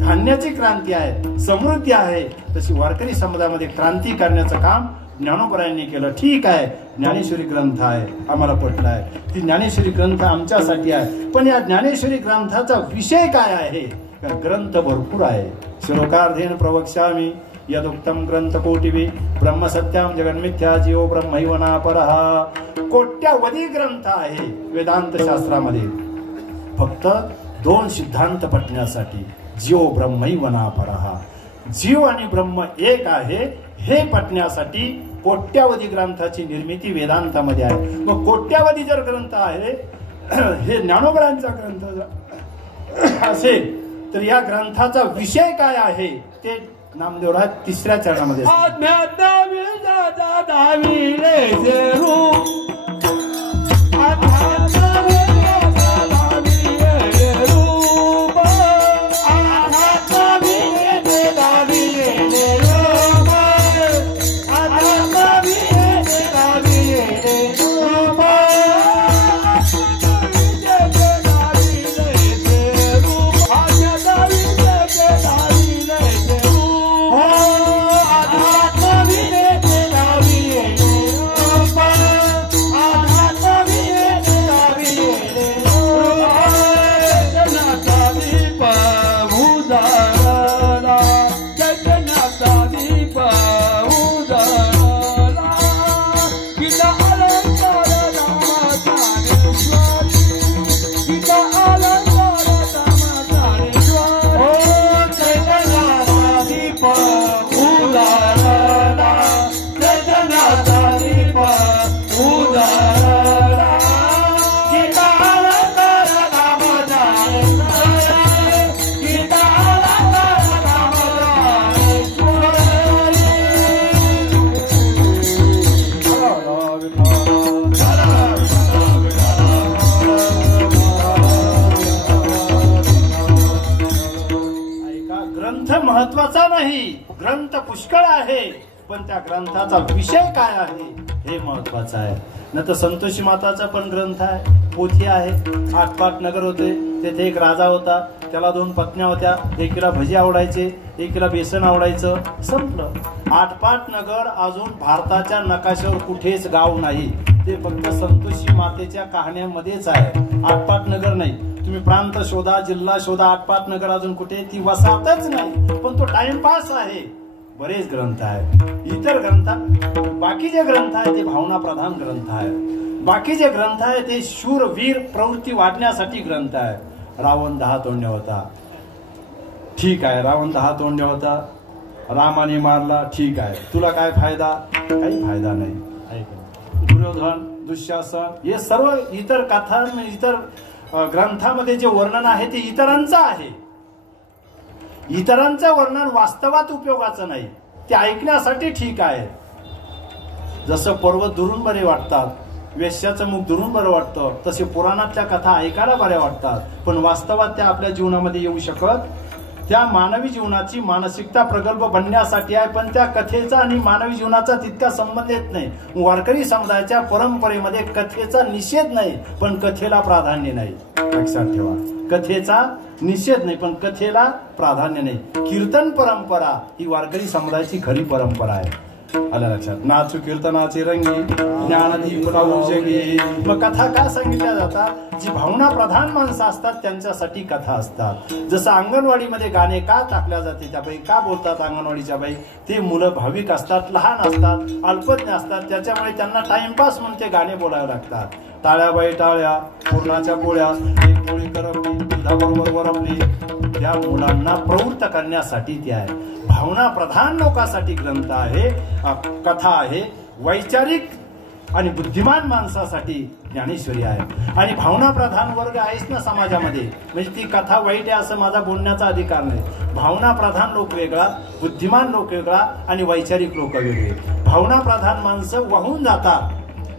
धान्याची क्रांती आहे, समृद्धी आहे, तशी वारकरी समाजामध्ये क्रांती करण्याचं काम ज्ञानोबरांनी केलं. ठीक आहे, ज्ञानेश्वरी ग्रंथ आहे, आम्हाला पटलं आहे. ती ज्ञानेश्वरी ग्रंथ आमच्यासाठी आहे. पण या ज्ञानेश्वरी ग्रंथाचा विषय काय आहे? ग्रंथ भरपूर आहे. श्लोकार्धेन प्रवक्ष्यामि यदुक्तम ग्रंथ कोटिभि ब्रह्मसत्याम जगन्मिथ्या जीव ब्रह्मैवना परहा. कोट्यावधी ग्रंथ आहे वेदांत शास्त्रामध्ये. फक्त 2 सिद्धांत पटण्यासाठी, जीव ब्रह्मैवना परहा. जीव आणि ब्रह्म एक आहे हे पटण्यासाठी कोट्यावधी ग्रंथाची निर्मिती वेदांतामध्ये आहे. मग कोट्यावधी जर ग्रंथ आहे, हे ज्ञानोबरांचा ग्रंथ असेल तर या ग्रंथाचा विषय काय आहे ते नामदेवराज 3ऱ्या चरणामध्ये महत्वाचा नाही, ग्रंथ पुष्कळ आहे, पण त्या ग्रंथाचा विषय काय आहे हे महत्वाचं आहे. न तर संतोषी माताचा पण ग्रंथ आहे, पोथी आहे. आटपाट नगर होते, तेथे एक राजा होता, त्याला 2 पत्न्या होत्या. एकीला भजी आवडायचे, एकीला बेसन आवडायचं. संपलं. आटपाट नगर अजून भारताच्या नकाशावर कुठेच गाव नाही, ते फक्त संतोषी मातेच्या कहाण्यांमध्येच आहे. आटपाट नगर नाही. तुम्ही प्रांत शोधा, जिल्हा शोधा, आटपाट नगर अजून कुठे ती वसाहतच नाही, पण तो टाइमपास आहे. बरेच ग्रंथ आहेत. इतर ग्रंथ, बाकी जे ग्रंथ आहे ते भावना प्रधान ग्रंथ आहे. बाकी जे ग्रंथ आहे ते शूर वीर प्रवृत्ती वाढण्यासाठी ग्रंथ आहे. रावण 10 तोंड्या होता, ठीक आहे. रावण 10 तोंड्या होता, रामाने मारला, ठीक आहे. तुला काय फायदा? काही फायदा नाही. दुर्योधन, दुःशासन, हे सर्व इतर कथा, इतर ग्रंथामध्ये जे वर्णन आहे ते इतरांचं आहे. इतरांचं वर्णन वास्तवात उपयोगाचं नाही, ते ऐकण्यासाठी ठीक आहे. जसं पर्वत दुरून बरे वाटतात, वेश्याचं मुख दुरून बरं वाटतं, तसे पुराणातल्या कथा ऐकायला बऱ्या वाटतात, पण वास्तवात त्या आपल्या जीवनामध्ये येऊ शकत. त्या मानवी जीवनाची मानसिकता प्रगल्भ बनण्यासाठी आहे, पण त्या कथेचा आणि मानवी जीवनाचा तितका संबंध येत नाही. वारकरी समुदायाच्या परंपरेमध्ये कथेचा निषेध नाही, पण कथेला प्राधान्य नाही. लक्षात ठेवा, कथेचा निषेध नाही, पण कथेला प्राधान्य नाही. कीर्तन परंपरा ही वारकरी समुदायाची खरी परंपरा आहे. आलं लक्षात? नाचू कीर्तनाचे रंगी, ज्ञानदीप लावू जगी. मग कथा का सांगितल्या जातात? जी भावना प्रधान माणसं असतात त्यांच्यासाठी कथा असतात. जसं अंगणवाडीमध्ये गाणे का टाकल्या जाते, त्या बाई का बोलतात अंगणवाडीच्या बाई? ते मुलं भाविक असतात, लहान असतात, अल्पज्ञ असतात, त्याच्यामुळे त्यांना टाइमपास म्हणून ते गाणे बोलावे लागतात. टाळ्या बाई टाळ्या, पूर्णाच्या पोळ्या, एक पोळी करपली, दुधाबरोबर वरपली. त्या मुलांना प्रवृत्त करण्यासाठी ते आहे. भावना प्रधान लोकांसाठी ग्रंथ आहे, कथा आहे. वैचारिक आणि बुद्धिमान माणसासाठी ज्ञानेश्वरी आहे. आणि भावना प्रधान वर्ग आहेच ना समाजामध्ये, म्हणजे ती कथा वाईट आहे असं माझा बोलण्याचा अधिकार नाही. भावना प्रधान लोक वेगळा, बुद्धिमान लोक वेगळा आणि वैचारिक लोक वेगळे. भावना प्रधान माणसं वाहून जातात,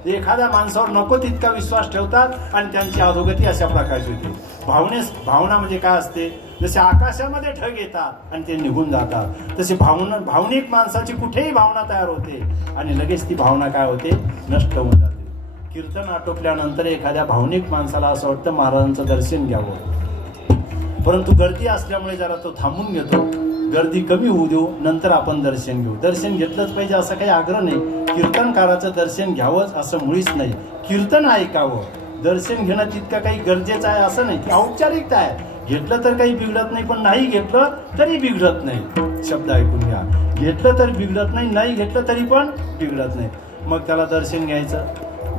एखाद्या माणसावर नको तितका विश्वास ठेवतात आणि त्यांची अधोगती अशा प्रकारची होते. भावना म्हणजे काय असते? जसे आकाशामध्ये ढग येतात आणि ते निघून जातात, तसे भावनिक माणसाची कुठेही भावना तयार होते आणि लगेच ती भावना काय होते? नष्ट होऊन जाते. कीर्तन आटोपल्यानंतर एखाद्या भावनिक माणसाला असं वाटतं महाराजांचं दर्शन घ्यावं, परंतु गर्दी असल्यामुळे जरा तो थांबून घेतो. गर्दी कमी होऊ देऊ, नंतर आपण दर्शन घेऊ. दर्शन घेतलंच पाहिजे असं काही आग्रह नाही. कीर्तनकाराचं दर्शन घ्यावंच असं मुळीच नाही. कीर्तन ऐकावं, दर्शन घेणं तितकं काही गरजेचं आहे असं नाही. औपचारिकता आहे. घेतलं तर काही बिघडत नाही, पण नाही घेतलं तरी बिघडत नाही. शब्द ऐकून घ्या. घेतलं तर बिघडत नाही, नाही घेतलं तरी पण बिघडत नाही. मग त्याला दर्शन घ्यायचं.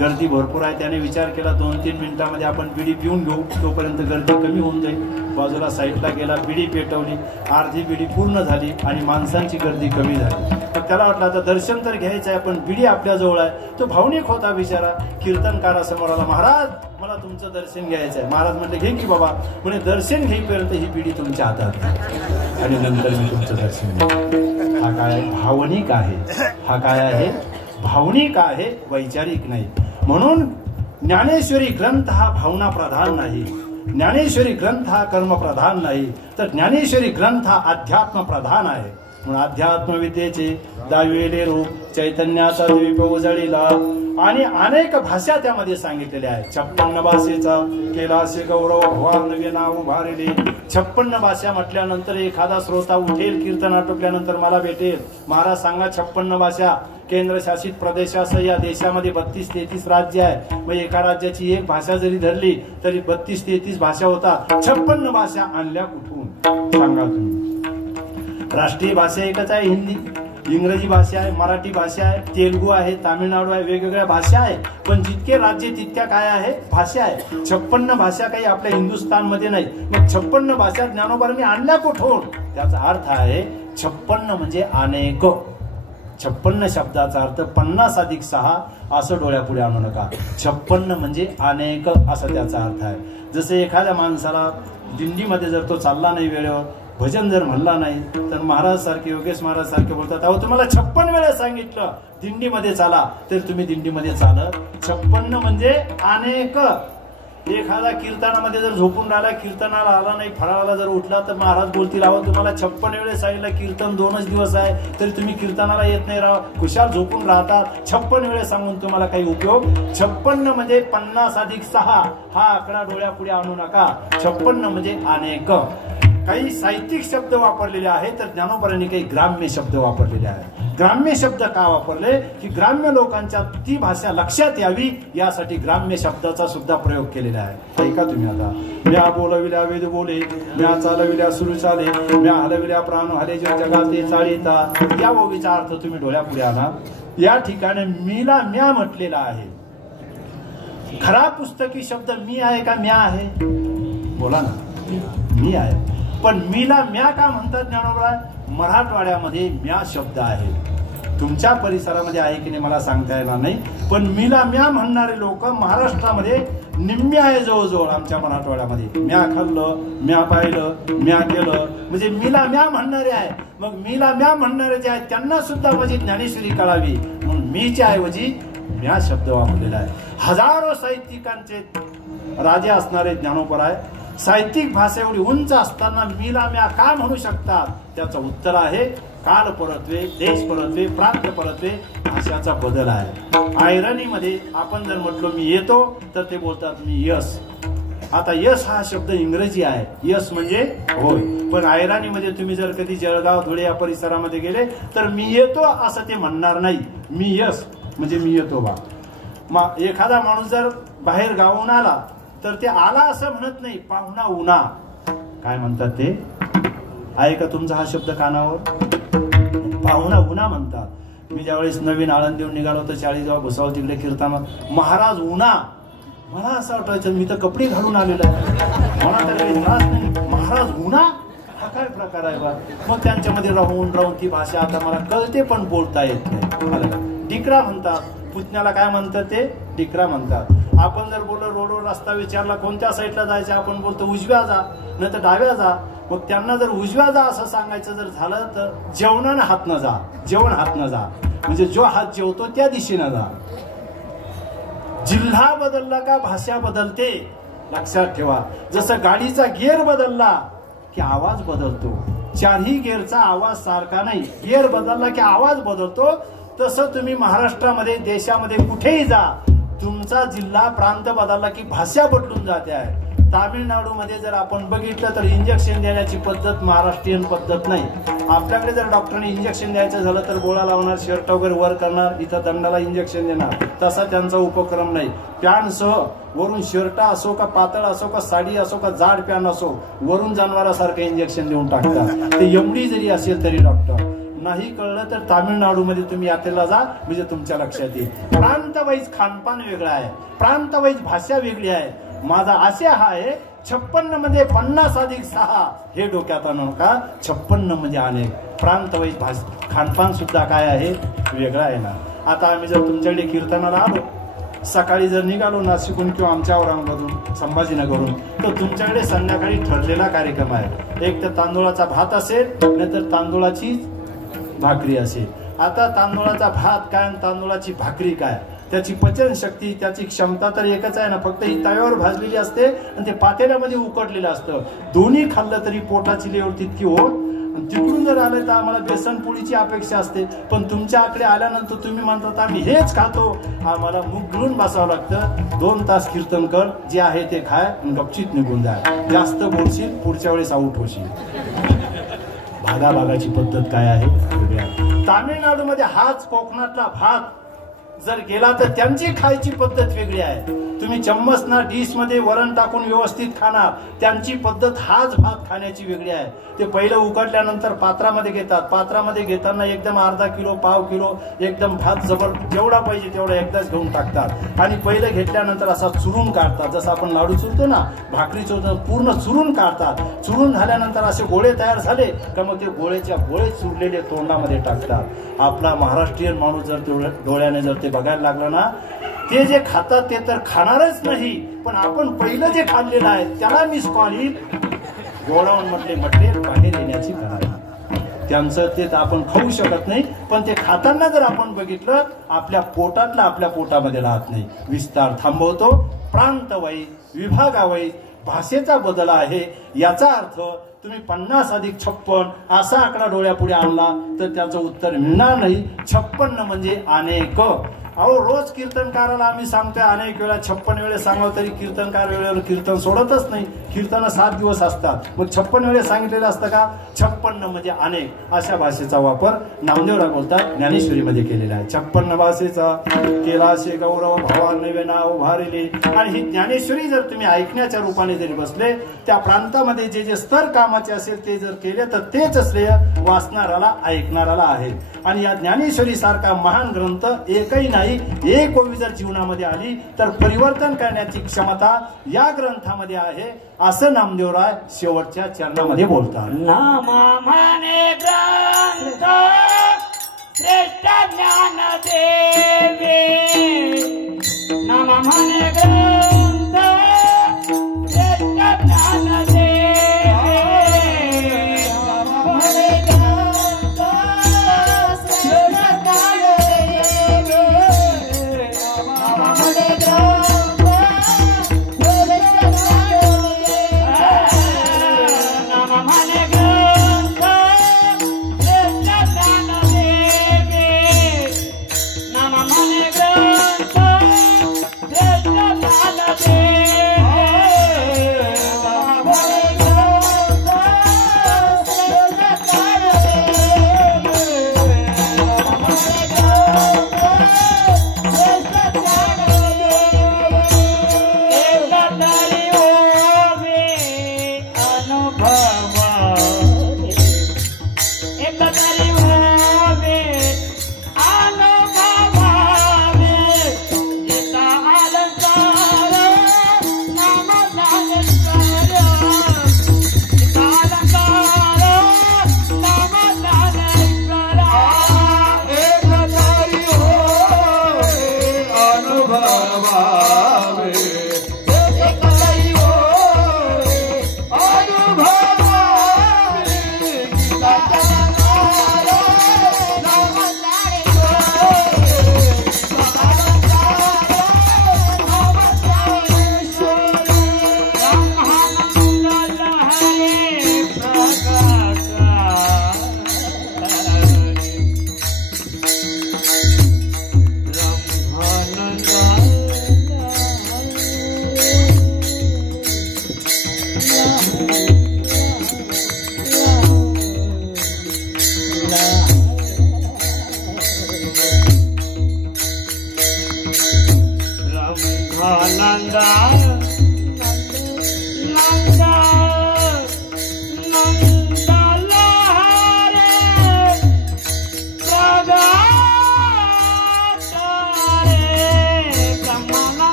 गर्दी भरपूर आहे, त्याने विचार केला 2-3 मिनिटांमध्ये आपण बिडी पिऊन घेऊ, तोपर्यंत गर्दी कमी होऊन जाईल. बाजूला साईडला गेला, बिडी पेटवली, अर्धी बिडी पूर्ण झाली आणि माणसांची गर्दी कमी झाली. तर त्याला वाटलं आता दर्शन तर घ्यायचं आहे, पण बिडी आपल्या जवळ आहे. तो भावनिक होता बिचारा. कीर्तनकारासमोर आला, महाराज मला तुमचं दर्शन घ्यायचं आहे. महाराज म्हणले घे की बाबा. म्हणजे दर्शन घेईपर्यंत ही बिडी तुमच्या हातात आणि नंतर मी तुमचं दर्शन घेईन. हा काय भावनिक आहे? हा काय आहे? भावनिक आहे, वैचारिक नाही. म्हणून ज्ञानेश्वरी ग्रंथ हा भावना प्रधान नाही, ज्ञानेश्वरी ग्रंथ हा कर्म प्रधान नाही, तर ज्ञानेश्वरी ग्रंथ हा अध्यात्म प्रधान आहे. म्हणून अध्यात्म विद्येचे 10वेले रूप चैतन्याचा द्वीप उजळीला आणि अनेक भाषा त्यामध्ये सांगितलेल्या आहेत. 56 भाषेचा केला असे गौरव भगवान नवे नाव उभारले. 56 भाषा म्हटल्यानंतर एखादा श्रोता उठेल, कीर्तन आटोपल्यानंतर मला भेटेल, महाराज सांगा 56 भाषा. केंद्रशासित प्रदेशासह या देशामध्ये 32-33 राज्य आहे. मग एका राज्याची एक भाषा जरी धरली तरी 32-33 भाषा होतात. 56 भाषा आणल्या कुठून सांगा तुम्ही? राष्ट्रीय भाषा एकच आहे, हिंदी. इंग्रजी भाषा आहे, मराठी भाषा आहे, तेलुगू आहे, तामिळनाडू आहे, वेगवेगळ्या भाषा आहे. पण जितके राज्य तितक्या काय आहे? भाषा आहे. 56 भाषा काही आपल्या हिंदुस्थानमध्ये नाही. मग 56 भाषा ज्ञानोबांनी आणल्या कुठून? त्याचा अर्थ आहे 56 म्हणजे अनेक. 56 शब्दाचा अर्थ 50 अधिक 6 असं डोळ्यापुढे आणू नका. 56 म्हणजे अनेक असा त्याचा अर्थ आहे. जसं एखाद्या माणसाला दिंडीमध्ये जर तो चालला नाही वेळेवर, भजन जर म्हणला नाही, तर महाराज सारखे, योगेश महाराज सारखे बोलतात, अहो तुम्हाला 56 वेळा सांगितलं दिंडीमध्ये चाला, तर तुम्ही दिंडीमध्ये चालत. 56 म्हणजे अनेक. एखादा कीर्तनामध्ये जर झोपून राहिला, कीर्तनाला आला नाही, फराळाला जर उठला तर महाराज बोलतील, अहो तुम्हाला 56 वेळेस सांगितलं कीर्तन 2च दिवस आहे तरी तुम्ही कीर्तनाला येत नाही, राव खुशाल झोपून राहतात. 56 वेळेस सांगून तुम्हाला काही उपयोग. 56 म्हणजे 50 अधिक 6 हा आकडा डोळ्यापुढे आणू नका. 56 म्हणजे अनेक. काही साहित्यिक शब्द वापरलेले आहेत तर ज्ञानोबांनी काही ग्राम्य शब्द वापरलेले आहेत. ग्राम्य शब्द का वापरले की ग्राम्य लोकांच्या ती भाषा लक्षात यावी यासाठी ग्राम्य शब्दाचा सुद्धा प्रयोग केलेला आहे. ऐका तुम्ही आता. म्या बोलविल्या वेद बोले, म्या चालविल्या सुरू चाले, म्या हलविल्या प्राण हले जे जगाते चाळीता. या ओवीचा अर्थ तुम्ही डोळ्यापुढे आणा. या ठिकाणी मीला म्या म्हटलेला आहे. खरा पुस्तकी शब्द मी आहे का म्या आहे? बोला ना, मी आहे. पण मीला म्या का म्हणतात ज्ञानोबा? मराठवाड्यामध्ये म्या शब्द आहे. तुमच्या परिसरामध्ये आहे की नाही मला सांगता येणार नाही, पण मीला म्या म्हणणारे लोक महाराष्ट्रामध्ये निम्मे आहे जवळजवळ. आमच्या मराठवाड्यामध्ये म्या खाल्लं, म्या पाहिलं, म्या केलं म्हणजे मीला म्या म्हणणारे आहे. मग मीला म्या म्हणणारे जे आहेत त्यांना सुद्धा माझी ज्ञानेश्वरी कळावी म्हणून मीच्या ऐवजी म्या शब्द वापरलेला आहे. हजारो साहित्यिकांचे राजे असणारे ज्ञानोबर आहे. साहित्यिक भाषा एवढी उंच असताना मीला म्या का म्हणू शकतात? त्याचं उत्तर आहे काल परत्वे, देश परत्वे, प्रांत परत्वे, भाषाचा बदल आहे. आयरनीमध्ये आपण जर म्हटलो मी येतो तर ते बोलतात मी यस. आता यस हा शब्द इंग्रजी आहे. यस म्हणजे होय. पण आयराणीमध्ये तुम्ही जर कधी जळगाव, धुळे या परिसरामध्ये गेले तर मी येतो असं ते म्हणणार नाही. मी यस म्हणजे मी येतो बा. एखादा माणूस जर बाहेर गावून आला तर ते आला असं म्हणत नाही, पाहुणा उन्हा. काय म्हणतात ते? आहे का तुमचा हा शब्द कानावर? पाहुणा उन्हा म्हणतात. मी ज्यावेळेस नवीन आळंदीहून निघालो तर 40 जेव्हा भुसावळ तिकडे कीर्तनात महाराज उन्हा, मला असं वाटायचं मी तर कपडे घालून आलेलो आहे, मला तर काही त्रास नाही. महाराज उन्हा हा काय प्रकार आहे बा? मग त्यांच्यामध्ये राहून राहून ती भाषा आता मला कळते पण बोलता येत नाही. डिकरा म्हणतात. पुतण्याला काय म्हणतात ते? डिकरा म्हणतात. आपण जर बोललो रोडवर रस्ता विचारला कोणत्या साईडला जायचं, आपण बोलतो उजव्या जा नाही तर डाव्या जा. मग त्यांना जर उजव्या जा असं सांगायचं जर झालं तर जेवणानं हातनं जा, जेवण हातनं जा म्हणजे जो हात जेवतो त्या दिशेनं जा. जिल्हा बदलला का भाषा बदलते, लक्षात ठेवा. जसं गाडीचा गिअर बदलला की आवाज बदलतो. चारही गिअरचा आवाज सारखा नाही, गिअर बदलला की आवाज बदलतो. तसं तुम्ही महाराष्ट्रामध्ये, देशामध्ये कुठेही जा, तुमचा जिल्हा प्रांत बदलला की भाषा बदलून जाते आहे. तामिळनाडूमध्ये जर आपण बघितलं तर इंजेक्शन देण्याची पद्धत महाराष्ट्रीयन पद्धत नाही. आपल्याकडे जर डॉक्टरने इंजेक्शन द्यायचं झालं तर गोळा लावणार, शर्ट वगैरे वर करणार, इथं दंडाला इंजेक्शन देणार. तसा त्यांचा उपक्रम नाही. पॅन्टसह वरून शर्ट असो का पातळ असो का साडी असो का जाड पॅन्ट असो, वरून जनावरासारखं इंजेक्शन देऊन टाकतात. ते एवढी जरी असेल तरी डॉक्टर. नाही कळलं तर तामिळनाडूमध्ये तुम्ही यात्रेला जा म्हणजे तुमच्या लक्षात येईल. प्रांतवाईज खानपान वेगळं आहे, प्रांतवाईज भाषा वेगळी आहे. माझा आशय हा आहे 56 म्हणजे 50 अधिक 6 हे डोक्यात आणू नका. 56 म्हणजे अनेक. प्रांतवाईज खानपान सुद्धा काय आहे? वेगळं आहे ना. आता आम्ही जर तुमच्याकडे कीर्तनाला आलो, सकाळी जर निघालो नाशिकहून किंवा आमच्या औरंगाबादहून, संभाजीनगरहून, तर तुमच्याकडे संध्याकाळी ठरलेला कार्यक्रम आहे. एक तर तांदूळाचा भात असेल नाहीतर तांदूळाची भाकरी असेल. आता तांदूळाचा भात काय आणि तांदूळाची भाकरी काय, त्याची पचनशक्ती, त्याची क्षमता तर एकच आहे ना. फक्त ही तव्यावर भाजलेली असते आणि ते पातेल्यामध्ये उकडलेलं असतं. दोन्ही खाल्लं तरी पोटाची लेवल तितकी होत. तिकडून जर आलं तर आम्हाला बेसन पोळीची अपेक्षा असते. पण तुमच्या आकडे आल्यानंतर तुम्ही म्हणतात आम्ही हेच खातो, आम्हाला मुख गिळून बसावं लागतं. 2 तास कीर्तन कर, जे आहे ते खाय आणि गपचीत निघून जाय. जास्त बोलशील पुढच्या वेळेस आऊट होशील. भागाभागाची पद्धत काय आहे? तामिळनाडूमध्ये हाच कोकणातला भात जर गेला तर त्यांची खायची पद्धत वेगळी आहे. तुम्ही चम्मच ना डिश मध्ये वरण टाकून व्यवस्थित खाणार, त्यांची पद्धत हाच भात खाण्याची वेगळी आहे. ते पहिलं उकडल्यानंतर पात्रामध्ये घेतात. पात्रामध्ये घेताना एकदम अर्धा किलो, पाव किलो एकदम भात जबर जेवढा पाहिजे तेवढा एकदाच घेऊन टाकतात. आणि पहिलं घेतल्यानंतर असा चुरून काढतात. जसं आपण लाडू चुरतो ना, भाकरी चुरतो, पूर्ण चुरून काढतात. चुरून झाल्यानंतर असे गोळे तयार झाले का मग ते गोळेच्या गोळे चुरलेले तोंडामध्ये टाकतात. आपला महाराष्ट्रीयन माणूस जर डोळ्याने जर ते बघायला लागला ना, ते जे खातात ते तर खाणारच नाही, पण आपण पहिलं जे खाल्लेलं आहे त्याला मिस कॉल येईल. गोडाऊन म्हटले बाहेर येण्याची गरज. त्यांचं ते आपण खाऊ शकत नाही, पण ते खाताना जर आपण बघितलं आपल्या पोटातलं आपल्या पोटामध्ये राहत नाही. विस्तार थांबवतो. प्रांतवाईज विभागावाईज भाषेचा बदल आहे. याचा अर्थ तुम्ही 50+56 असा आकडा डोळ्यापुढे आणला तर त्याचं उत्तर मिळणार नाही. 56 म्हणजे अनेक. अहो रोज कीर्तनकाराला आम्ही सांगतोय अनेक वेळा, 56 वेळेस सांगावं तरी कीर्तनकार वेळेवर कीर्तन सोडतच नाही. कीर्तन 7 दिवस असतात, मग 56 वेळेस सांगितलेलं असतं का? 56 म्हणजे अनेक. अशा भाषेचा वापर नामदेवराय बोलतात ज्ञानेश्वरीमध्ये केलेला आहे. 56 भाषेचा केला शे गौरव भावा नवे नाव भारिले. आणि ही ज्ञानेश्वरी जर तुम्ही ऐकण्याच्या रूपाने जरी बसले, त्या प्रांतामध्ये जे जे स्तर कामाचे असेल ते जर केले तर तेच श्रेय वाचणाराला ऐकणाराला आहे. आणि या ज्ञानेश्वरी सारखा महान ग्रंथ एकही नाही, एक ओवी जर जीवनामध्ये आली तर परिवर्तन करण्याची क्षमता या ग्रंथामध्ये आहे, असं नामदेवराय शेवटच्या चरणामध्ये बोलतात. नाम म्हणे ग्रंथ श्रेष्ठ ज्ञान देवे. नाम म्हणे ग्रंथ श्रेष्ठ ज्ञान देवे.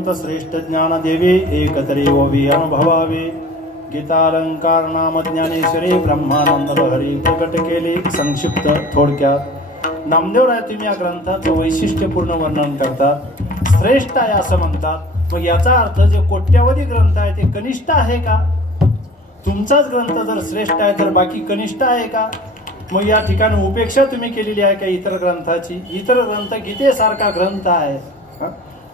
ग्रंथ श्रेष्ठ ज्ञान देवी एकत्रैव वि अनुभवावे गीतालंकार नाम ज्ञानेश्वरी ब्रह्मानंद लहरी प्रकट केली. संक्षिप्त थोडक्यात नामदेवराय तुम्ही या ग्रंथाचं वैशिष्ट्यपूर्ण वर्णन करतात. श्रेष्ठ आहे असं म्हणतात. मग याचा अर्थ जे कोट्यावधी ग्रंथ आहे ते कनिष्ठ आहे का? तुमचाच ग्रंथ जर श्रेष्ठ आहे तर बाकी कनिष्ठ आहे का? मग या ठिकाणी उपेक्षा तुम्ही केलेली आहे का इतर ग्रंथाची? इतर ग्रंथ गीतेसारखा ग्रंथ आहे,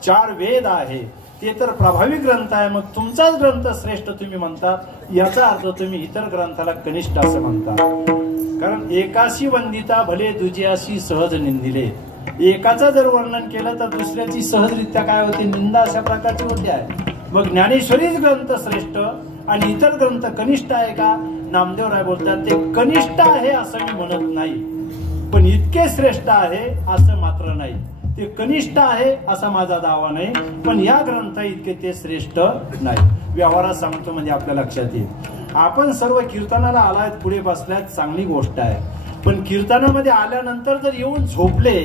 4 वेद आहे, ते तर प्रभावी ग्रंथ आहे. मग तुमचाच ग्रंथ श्रेष्ठ तुम्ही म्हणतात, याचा अर्थ तुम्ही इतर ग्रंथाला कनिष्ठ असं म्हणता. कारण एकाशी वंदिता भले दुजियाशी सहज निंदिले. एकाचं जर वर्णन केलं तर दुसऱ्याची सहजरित्या काय होते? निंदा अशा प्रकारची होते आहे. मग ज्ञानेश्वरीच ग्रंथ श्रेष्ठ आणि इतर ग्रंथ कनिष्ठ आहे का? नामदेवराय बोलतात ते कनिष्ठ आहे असं मी म्हणत नाही, पण इतके श्रेष्ठ आहे असं मात्र नाही. ते कनिष्ठ आहे असा माझा दावा नाही, पण या ग्रंथ इतके ते श्रेष्ठ नाही. व्यवहारात सांगतो म्हणजे आपल्या लक्षात येईल. आपण सर्व कीर्तनाला आलात, पुढे बसल्यात, चांगली गोष्ट आहे. पण कीर्तनामध्ये आल्यानंतर जर येऊन झोपले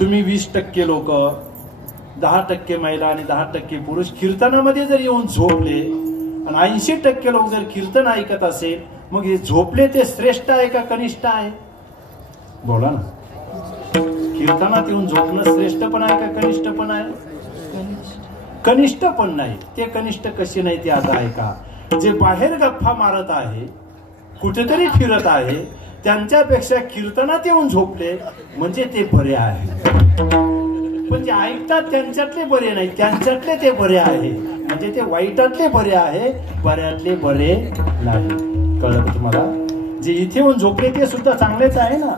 तुम्ही, 20% लोक, 10% महिला आणि 10% पुरुष कीर्तनामध्ये जर येऊन झोपले आणि 80% लोक जर कीर्तन ऐकत असेल, मग हे झोपले ते श्रेष्ठ आहे का कनिष्ठ आहे? बोला ना. कीर्तनात येऊन झोपणं श्रेष्ठ पण आहे का कनिष्ठ पण आहे? कनिष्ठ पण नाही. ते कनिष्ठ कसे नाही ते आता ऐका. जे बाहेर गप्पा मारत आहे, कुठेतरी फिरत आहे, त्यांच्यापेक्षा कीर्तनात येऊन झोपले म्हणजे ते बरे आहे. पण जे ऐकतात त्यांच्यातले बरे नाही, त्यांच्यातले ते बरे आहे. म्हणजे ते वाईटातले बरे आहे, बऱ्यातले बरे नाही. कळलं का तुम्हाला? जे इथे येऊन झोपले ते सुद्धा चांगलेच आहे ना.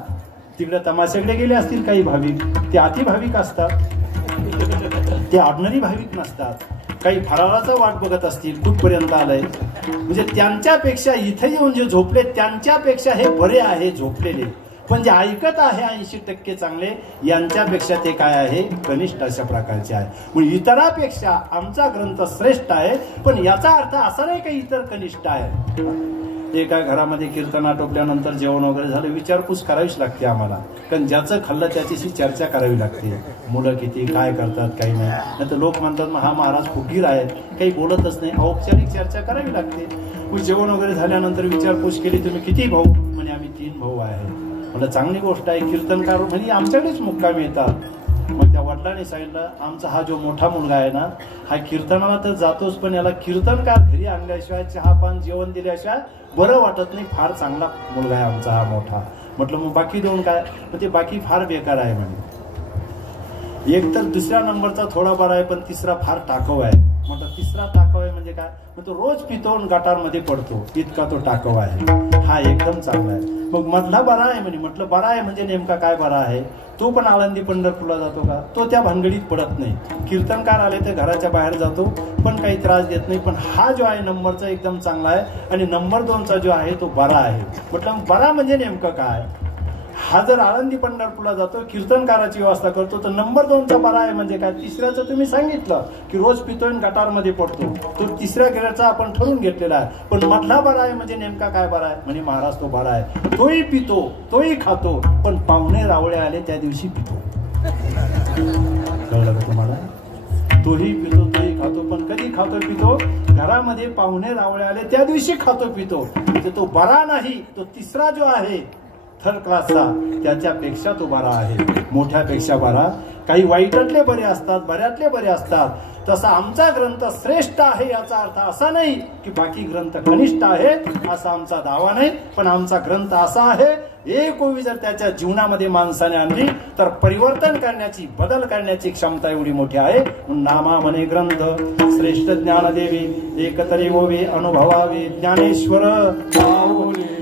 तिकडे तमाशाकडे गेले असतील काही भाविक, ते अति भाविक असतात, ते ऑर्डिनरी भाविक नसतात. काही फराळाचा वाट बघत असतील, कुठपर्यंत आलंय. म्हणजे त्यांच्यापेक्षा इथे येऊन जे झोपले त्यांच्यापेक्षा हे बरे आहे झोपलेले. पण जे ऐकत आहे 80% चांगले, यांच्यापेक्षा ते काय आहे? कनिष्ठ अशा प्रकारचे आहे. म्हणजे इतरापेक्षा आमचा ग्रंथ श्रेष्ठ आहे, पण याचा अर्थ असा नाही की इतर कनिष्ठ आहे. एका घरामध्ये कीर्तन आटोपल्यानंतर जेवण वगैरे झालं, विचारपूस करावीच लागते आम्हाला. कारण ज्याचं खाल्लं त्याच्याशी चर्चा करावी लागते. मुलं किती, काय करतात, काही नाही. नाही तर लोक म्हणतात मग हा महाराज फुगीर आहे, काही बोलतच नाही. औपचारिक चर्चा करावी लागते. मग जेवण वगैरे झाल्यानंतर विचारपूस केली, तुम्ही किती भाऊ? म्हणजे आम्ही 3 भाऊ आहे. मला चांगली गोष्ट आहे. कीर्तनकार म्हणजे आमच्याकडेच मुक्कामी येतात. मग त्या वडिलांनी सांगितलं, आमचा हा जो मोठा मुलगा आहे ना, हा कीर्तनाला तर जातोच, पण याला कीर्तनकार घरी आणल्याशिवाय, चहा पान जेवण दिल्याशिवाय बरं वाटत नाही. फार चांगला मुलगा आहे आमचा हा मोठा. म्हटलं मग बाकी 2 काय? मग ते बाकी फार बेकार आहे म्हणे. एक तर दुसऱ्या नंबरचा थोडा बरा आहे, पण तिसरा फार टाकव आहे. म्हटलं तिसरा टाकव आहे म्हणजे काय? मग तो रोज पितो आणि गटारमध्ये पडतो, इतका तो टाकव आहे. हा एकदम चांगला आहे. मग मधला बरा आहे म्हणे. म्हटलं बरा आहे म्हणजे नेमका काय बरा आहे? तो पण आळंदी पंढरपूरला जातो का? तो त्या भानगडीत पडत नाही. कीर्तनकार आले तर घराच्या बाहेर जातो, पण काही त्रास देत नाही. पण हा जो आहे नंबरचा एकदम चांगला आहे, आणि नंबर 2चा जो आहे तो बरा आहे. म्हटलं बरा म्हणजे नेमकं काय? हा जर आळंदी पंढरपूरला जातो, कीर्तनकाराची व्यवस्था करतो, तर नंबर 2चा बरा आहे म्हणजे काय? तिसऱ्याचं तुम्ही सांगितलं की रोज पितोय आणि गटारमध्ये पडतो, तो तिसऱ्या गेल्याचा आपण ठरवून घेतलेला आहे. पण मधला बरा आहे म्हणजे नेमका काय बरा आहे? म्हणजे महाराज तो बरा आहे. तोही पितो, तोही खातो, पण पाहुणे रावळे आले त्या दिवशी पितो. कळलं का तुम्हाला? तोही पितो, तोही खातो, पण कधी खातो पितो? घरामध्ये पाहुणे रावळे आले त्या दिवशी खातो पितो. म्हणजे तो बरा नाही. तो तिसरा जो आहे थर्ड क्लासचा, त्याच्यापेक्षा तो बरा आहे, मोठ्यापेक्षा बरा. काही वाईटातले बरे असतात, बऱ्यातले बरे असतात. तसा आमचा ग्रंथ श्रेष्ठ आहे याचा अर्थ असा नाही की बाकी ग्रंथ कनिष्ठ आहे असा आमचा दावा नाही. पण आमचा ग्रंथ असा आहे, एक ओवी जर त्याच्या जीवनामध्ये माणसाने आणली तर परिवर्तन करण्याची, बदल करण्याची क्षमता एवढी मोठी आहे. नामा म्हणे ग्रंथ श्रेष्ठ ज्ञानदेवी एकतरी ओवी अनुभवावी ज्ञानेश्वर माऊली.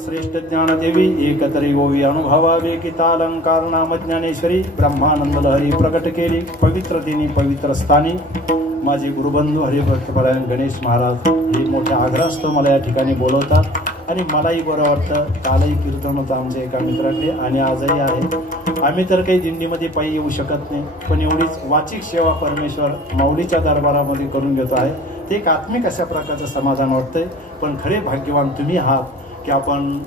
श्रेष्ठ ज्ञानदेवी एकतरी ओवी अनुभवावे गीतालंकार नाम ज्ञानेश्वरी ब्रह्मानंद लहरी प्रकट केली. पवित्र दिनी पवित्र स्थानी माझे गुरुबंधू हरिभक्तपरायण गणेश महाराज हे मोठ्या आग्रहास्तव मला या ठिकाणी बोलवतात. आणि मलाही बरं वाटतं. कालही कीर्तन होतं आमच्या एका मित्राकडे आणि आजही आहे. आम्ही तर काही दिंडीमध्ये पायी येऊ शकत नाही, पण एवढीच वाचिक सेवा परमेश्वर माऊलीच्या दरबारामध्ये करून घेतो आहे. ते एक आत्मिक अशा प्रकारचं समाधान वाटतंय. पण खरे भाग्यवान तुम्ही आहात की आपण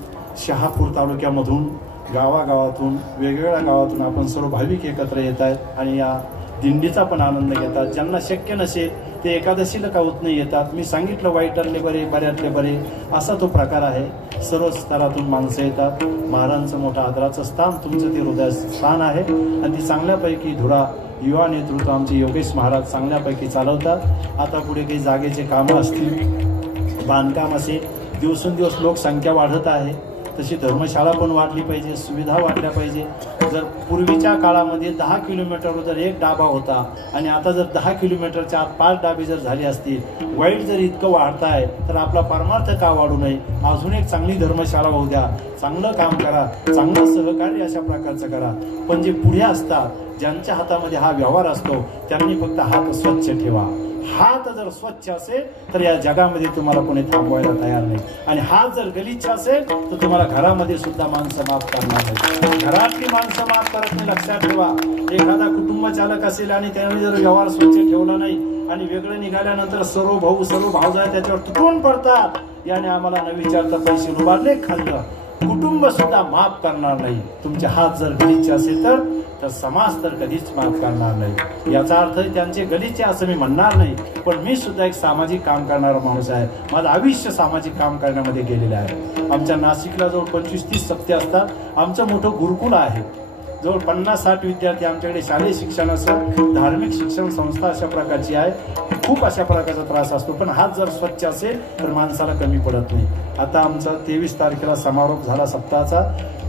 शहापूर तालुक्यामधून गावागावातून वेगवेगळ्या गावातून आपण सर्व भाविक एकत्र येत आहेत आणि या दिंडीचा पण आनंद घेतात. ज्यांना शक्य नसेल ते एकादशीला का होत नाही येतात. मी सांगितलं वाईटातले बरे बऱ्यातले बरे असा तो प्रकार आहे. सर्व स्तरातून माणसं येतात. महाराजांचं मोठं आदराचं स्थान तुमचं ते हृदय स्थान आहे आणि ती चांगल्यापैकी धुरा युवा नेतृत्व आमचे योगेश महाराज चांगल्यापैकी चालवतात. आता पुढे काही जागेचे कामं असतील, बांधकाम असेल, दिवसेंदिवस लोकसंख्या वाढत आहे, तशी धर्मशाळा पण वाढली पाहिजे, सुविधा वाढल्या पाहिजे. जर पूर्वीच्या काळामध्ये 10 किलोमीटरवर जर एक डाबा होता आणि आता जर 10 किलोमीटरच्या आत 5 डाबे जर झाले असतील, वाईट जर इतकं वाढत आहे तर आपला परमार्थ का वाढू नये. अजून एक चांगली धर्मशाळा होऊ द्या, चांगलं काम करा, चांगलं सहकार्य अशा प्रकारचं करा. पण जे पुढे असतात, ज्यांच्या हातामध्ये हा व्यवहार असतो, त्यांनी फक्त हात स्वच्छ ठेवा. हात जर स्वच्छ असेल तर या जगामध्ये तुम्हाला कोणी थांबवायला तयार नाही. आणि हात जर गलिच्छ असेल तर तुम्हाला घरामध्ये सुद्धा माणसं माफ करणार नाही. घरातली माणसं माफ करत नाही, लक्षात ठेवा. एखादा कुटुंब चालक असेल आणि त्याने जर व्यवहार स्वच्छ ठेवला नाही आणि वेगळं निघाल्यानंतर सर्व भाऊ सर्व भावजा त्याच्यावर तुटून पडतात. याने आम्हाला न विचारता पैसे उभारले खाल्लं, कुटुंब सुद्धा माफ करणार नाही. तुमचे हात जर गलिच्छ असेल तर समाज तर कधीच माफ करणार नाही. याचा अर्थ त्यांचे गलिच्छ असं मी म्हणणार नाही, पण मी सुद्धा एक सामाजिक काम करणारा माणूस आहे. माझं आयुष्य सामाजिक काम करण्यामध्ये गेलेलं आहे. आमच्या नाशिकला जवळ 25-30 सप्ते असतात. आमचं मोठं गुरुकुल आहे. जवळ 50-60 विद्यार्थी आमच्याकडे शालेय शिक्षण असं धार्मिक शिक्षण संस्था अशा प्रकारची आहे. खूप अशा प्रकारचा त्रास असतो, पण हात जर स्वच्छ असेल तर माणसाला कमी पडत नाही. आता आमचा 23 तारखेला समारोप झाला सप्ताहाचा.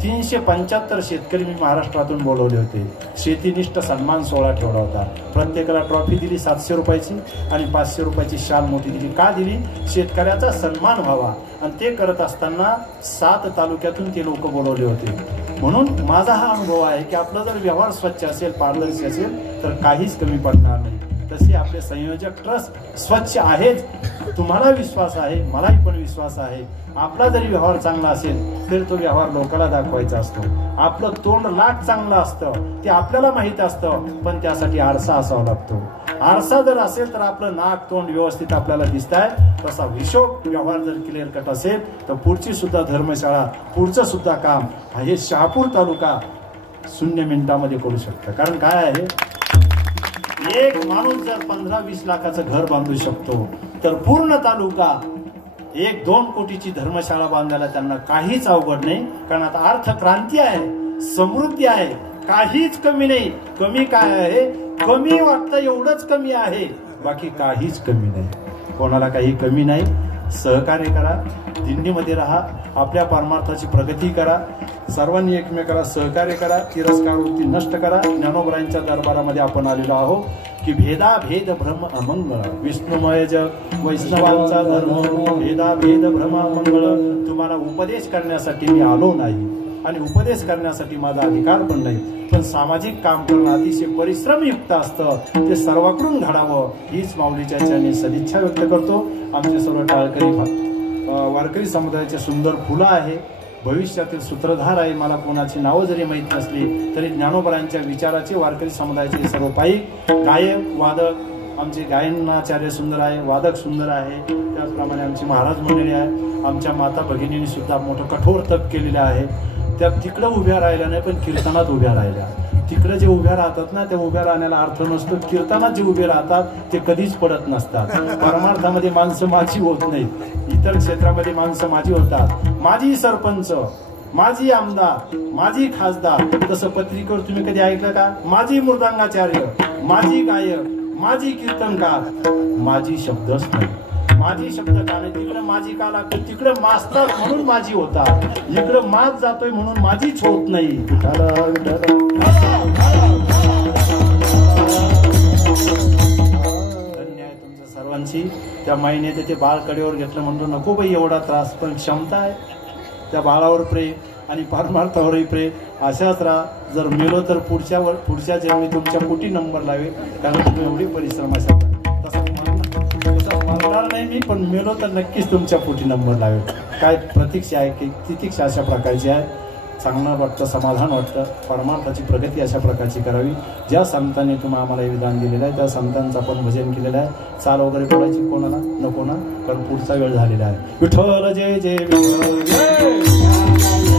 375 शेतकरी मी महाराष्ट्रातून बोलवले होते. शेतीनिष्ठ सन्मान सोहळा ठेवला होता. प्रत्येकाला ट्रॉफी दिली 700 रुपयाची आणि 500 रुपयाची शाल मोठी दिली. का दिली? शेतकऱ्याचा सन्मान व्हावा. आणि ते करत असताना 7 तालुक्यातून ते लोक बोलवले होते. म्हणून माझा हा अनुभव आहे की आपला जर व्यवहार स्वच्छ असेल, पारदर्शी असेल तर काहीच कमी पडणार नाही. तसे आपले संयोजक ट्रस्ट स्वच्छ आहेच. तुम्हाला विश्वास आहे, मलाही पण विश्वास आहे. आपला जरी व्यवहार चांगला असेल तर तो व्यवहार लोकांना दाखवायचा असतो. आपलं तोंड लाट चांगलं असतं ते आपल्याला माहित असतं, पण त्यासाठी आरसा असावा लागतो. आरसा जर असेल तर आपलं नाक तोंड व्यवस्थित आपल्याला दिसत आहे. तसा हिशोब व्यवहार जर क्लिअर कट असेल तर पुढची सुद्धा धर्मशाळा, पुढचं सुद्धा काम हे शहापूर तालुका 0 मिनिटामध्ये करू शकतं. कारण काय आहे, एक माणूस जर 15-20 लाखाचं घर बांधू शकतो तर पूर्ण तालुका 1-2 कोटीची धर्मशाळा बांधायला त्यांना काहीच अवघड नाही. कारण आता अर्थक्रांती आहे, समृद्धी आहे, काहीच कमी नाही. कमी काय आहे? कमी वाटतं एवढंच कमी आहे, बाकी काहीच कमी नाही. कोणाला काही कमी नाही. सहकार्य करा, दिंडीमध्ये राहा, आपल्या परमार्थाची प्रगती करा, सर्वांनी एकमेकाला सहकार्य करा, तिरस्कार वृत्ती नष्ट करा. ज्ञानोबरायांच्या दरबारामध्ये आपण आलेलो आहोत की भेदाभेद भ्रम अमंगळ, विष्णुमय जग वैष्णवांचा धर्म, भेदाभेद भ्रम अमंगळ. तुम्हाला उपदेश करण्यासाठी मी आलो नाही आणि उपदेश करण्यासाठी माझा अधिकार पण नाही, पण सामाजिक काम करणं अतिशय परिश्रमयुक्त असतं. ते सर्वांकडून घडावं हीच माऊलीच्या चरणी सदिच्छा व्यक्त करतो. आमचे सर्व टाळकरी वारकरी समुदायाचे सुंदर फुलं आहे, भविष्यातील सूत्रधार आहे. मला कोणाची नावं जरी माहीत नसली तरी ज्ञानोबरायांच्या विचाराचे वारकरी समुदायाचे सर्व पाईक, गायक, वादक, आमचे गायनाचार्य सुंदर आहे, वादक सुंदर आहे. त्याचप्रमाणे आमची महाराज मंडळी आहे. आमच्या माता भगिनींनी सुद्धा मोठं कठोर तप केलेलं आहे. त्या तिकडं उभ्या राहिल्या नाही, पण कीर्तनात उभ्या राहिल्या. तिकडे जे उभ्या राहतात ना, त्या उभ्या राहण्याला अर्थ नसतो. कीर्तनात जे उभे राहतात ते कधीच पडत नसतात. परमार्थामध्ये माणसं माझी होत नाहीत, इतर क्षेत्रामध्ये माणसं माझी होतात. माझी सरपंच, माझी आमदार, माझी खासदार. तसं पत्रिकेवर तुम्ही कधी ऐकलं का? माझी मृदंगाचार्य, माझी गायक, माझी कीर्तनकार. माझी शब्दच नाही. माझी शब्द का नाही? तिकडे माझी का लागतो? तिकडे माजतात म्हणून माझी होतात, इकडे माज जातोय म्हणून माझीच होत नाही. धन्य आहे तुमच्या सर्वांची. त्या माईने ते बाळ कडेवर घेतलं म्हणतो नको बाई एवढा त्रास, पण क्षमता आहे. त्या बाळावर प्रेम आणि परमार्थावरही प्रेम. अशाच राहा. जर मेलो तर पुढच्या जन्मी तुमच्या पोटी नंबर लावेल, कारण तुम्ही एवढी परिश्रम असा. तसं म्हणणार नाही मी, पण मेलो तर नक्कीच तुमच्या पोटी नंबर लावेल. काय प्रतीक्षा आहे की तितिक्षा अशा प्रकारची आहे. चांगलं वाटतं, समाधान वाटतं. परमार्थाची प्रगती अशा प्रकारची करावी. ज्या संतांनी तुम्ही आम्हाला हे विधान दिलेलं आहे त्या संतांचं आपण भजन केलेलं आहे. चाल वगैरे बोलायची कोणाला नको ना, कारण पुढचा वेळ झालेला आहे. विठ्ठल जय जय विठ्ठल जय.